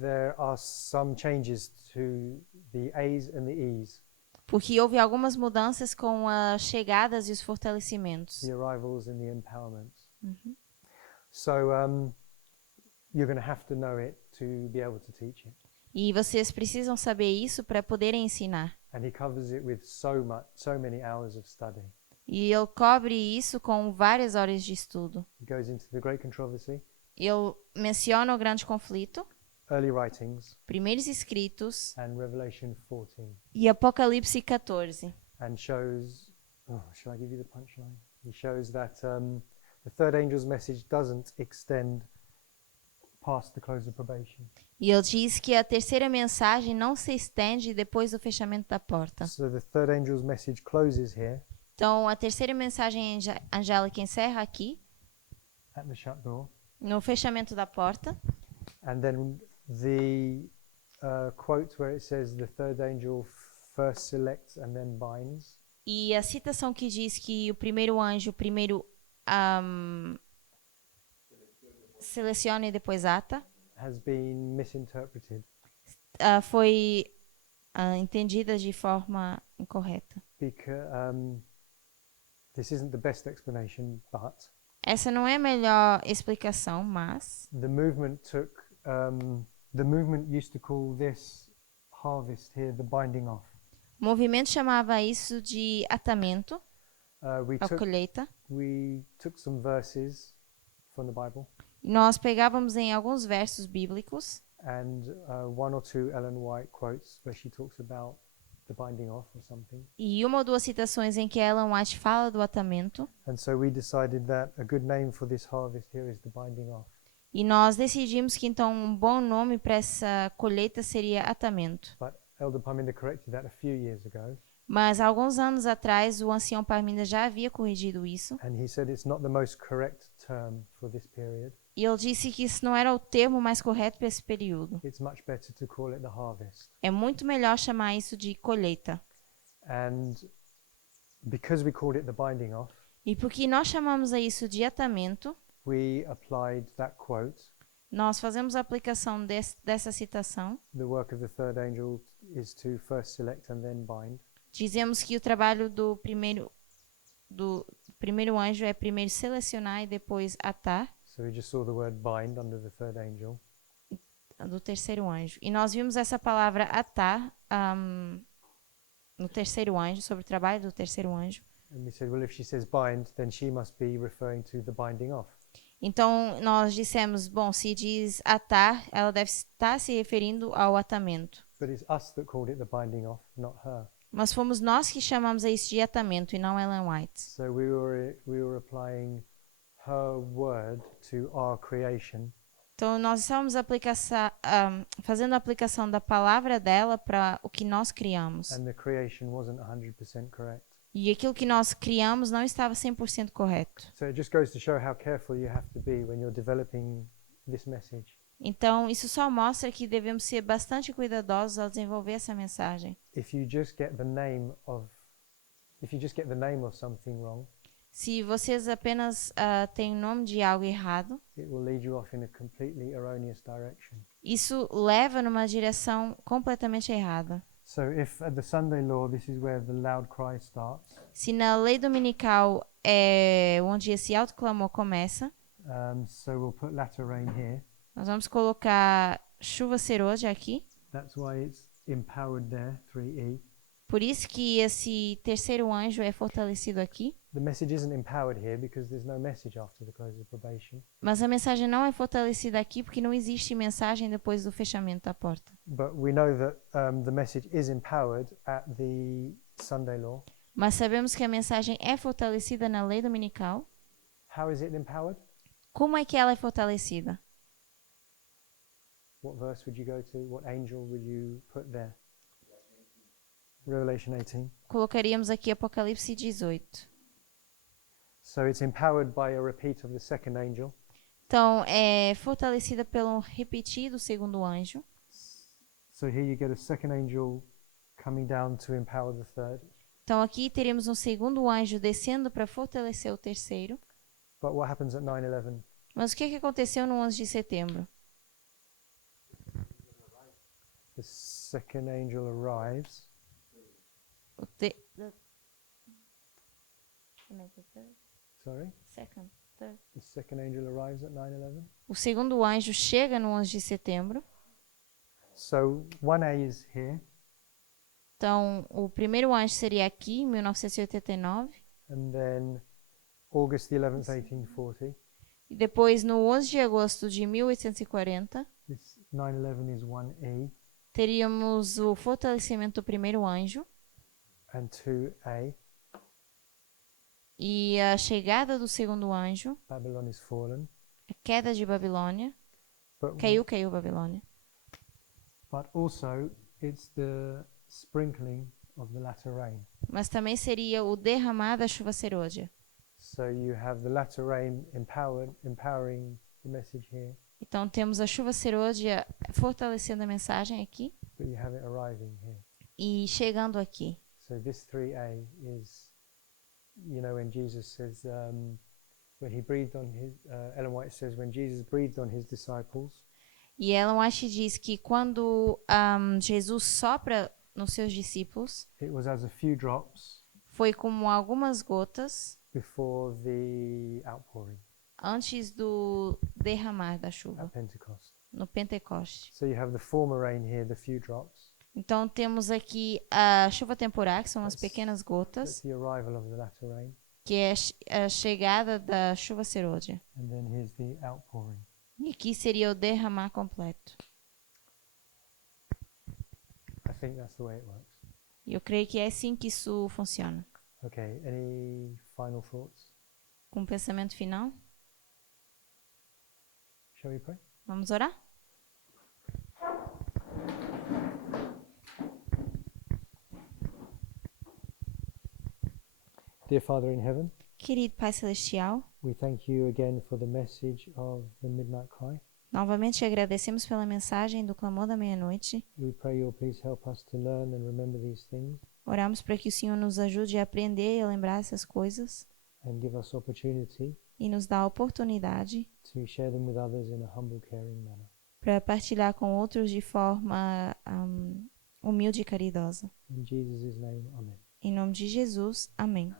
there are some changes to the A's and the E's, Porque houve algumas mudanças com as chegadas e os fortalecimentos. the arrivals and the empowerments. So you're going to have to know it to be able to teach it. E vocês precisam saber isso para poderem ensinar. And he covers it with so many hours of study. E ele cobre isso com várias horas de estudo. He goes into the great controversy, Ele menciona o grande conflito, early writings, primeiros escritos and Revelation 14, e Apocalipse 14. and shows. Oh, shall I give you the punchline? He shows that the third angel's message doesn't extend past the close of probation. E ele diz que a terceira mensagem não se estende depois do fechamento da porta. So the third angel's message closes here Então, a terceira mensagem angélica encerra aqui, at the shut door, no fechamento da porta. and then the quote where it says the third angel first selects and then binds. E a citação que diz que o primeiro anjo primeiro seleciona e depois ata, Has been misinterpreted foi entendida de forma incorreta. because this isn't the best explanation, but Essa não é a melhor explicação, mas the movement used to call this harvest here the binding off. o movimento chamava isso de atamento, a colheita. We took some verses from the Bible E nós pegávamos em alguns versos bíblicos and one or two Ellen White quotes where she talks about the binding off or something. e uma ou duas citações em que Ellen White fala do atamento. And so we decided that a good name for this harvest here is the binding off. E nós decidimos que então um bom nome para essa colheita seria atamento. But Elder Parminder corrected that a few years ago, Mas alguns anos atrás o ancião Parminda já havia corrigido isso. and he said it's not the most correct term for this period. E ele disse que isso não era o termo mais correto para esse período. It's much better to call it the harvest. É muito melhor chamar isso de colheita. And because we called it the binding off, E porque nós chamamos a isso de atamento, we applied that quote. nós fazemos a aplicação dessa citação. The work of the third angel is to first select and then bind. Dizemos que o trabalho do primeiro anjo é primeiro selecionar e depois atar, So we just saw the word bind under the third angel. do terceiro anjo. E nós vimos essa palavra atar no terceiro anjo, sobre o trabalho do terceiro anjo. And we said, well, if she says bind, then she must be referring to the binding off. Então, nós dissemos, bom, se diz atar, ela deve estar se referindo ao atamento. But it's us that called it the binding off, not her. Mas fomos nós que chamamos a isso de atamento e não Ellen White. So we were applying her word to our creation. Então, nós estávamos fazendo a aplicação da palavra dela para o que nós criamos. And the creation wasn't 100% correct. E aquilo que nós criamos não estava 100% correto. So it just goes to show how careful you have to be when you're developing this message. Então, isso só mostra que devemos ser bastante cuidadosos ao desenvolver essa mensagem. If you just get the name of something wrong, Se vocês apenas têm o nome de algo errado, it will lead you off in a completely erroneous direction. isso leva numa direção completamente errada. So if at the Sunday law, this is where the loud cry starts, Se na lei dominical é onde esse autoclamor começa, so we'll put latter rain here. nós vamos colocar chuva serôdia aqui. That's why it's empowered there, 3E. Por isso que esse terceiro anjo é fortalecido aqui. The message isn't empowered here because there's no message after the close of probation. Mas a mensagem não é fortalecida aqui porque não existe mensagem depois do fechamento da porta. But we know that the message is empowered at the Sunday law. Mas sabemos que a mensagem é fortalecida na lei dominical. How is it empowered? Como é que ela é fortalecida? What verse would you go to? What angel would you put there? Revelation 18. Colocaríamos aqui Apocalipse 18. So it's empowered by a repeat of the second angel. Então, é fortalecida pelo repetir do segundo anjo. So here you get a second angel coming down to empower the third. Então, aqui teremos um segundo anjo descendo para fortalecer o terceiro. But what happens at 9/11? Mas o que aconteceu no 11 de setembro? The second angel arrives. O te... Sorry? Second, third. The second angel arrives at 9/11. O segundo anjo chega no 11 de setembro. So 1A is here, Então, o primeiro anjo seria aqui, em 1989. and then August the 11th, 1840. E depois, no 11 de agosto de 1840, This 9/11 is 1E teríamos o fortalecimento do primeiro anjo and 2A. e a chegada do segundo anjo, Babylon is fallen. a queda de Babilônia. But, Caiu Babilônia. but also it's the sprinkling of the latter rain. Mas também seria o derramar da chuva serôdia. So you have the latter rain empowering the message here, Então, temos a chuva serôdia fortalecendo a mensagem aqui but you have it arriving here. e chegando aqui. So this 3A is, when Jesus says, when he breathed on his, Ellen White says, when Jesus breathed on his disciples, E Ellen White diz que quando Jesus sopra nos seus discípulos, it was as a few drops foi como algumas gotas before the outpouring antes do derramar da chuva, at Pentecost. no Pentecoste. So you have the former rain here, the few drops. Então, temos aqui a chuva temporal, que são as pequenas That's gotas, the arrival of the latter rain. que é a chegada da chuva serôdia. And then here's the outpouring. E aqui seria o derramar completo. I think that's the way it works. E eu creio que é assim que isso funciona. Okay, any final thoughts? Com um pensamento final, Shall we pray? vamos orar? Dear Father in heaven, Querido Pai Celestial, we thank you again for the message of the midnight cry. novamente te agradecemos pela mensagem do clamor da meia-noite. We pray you'll please help us to learn and remember these things Oramos para que o Senhor nos ajude a aprender e a lembrar essas coisas and give us opportunity e nos dá a oportunidade to share them with others in a humble, caring manner. para partilhar com outros de forma humilde e caridosa. In Jesus' name, amen. Em nome de Jesus, amém.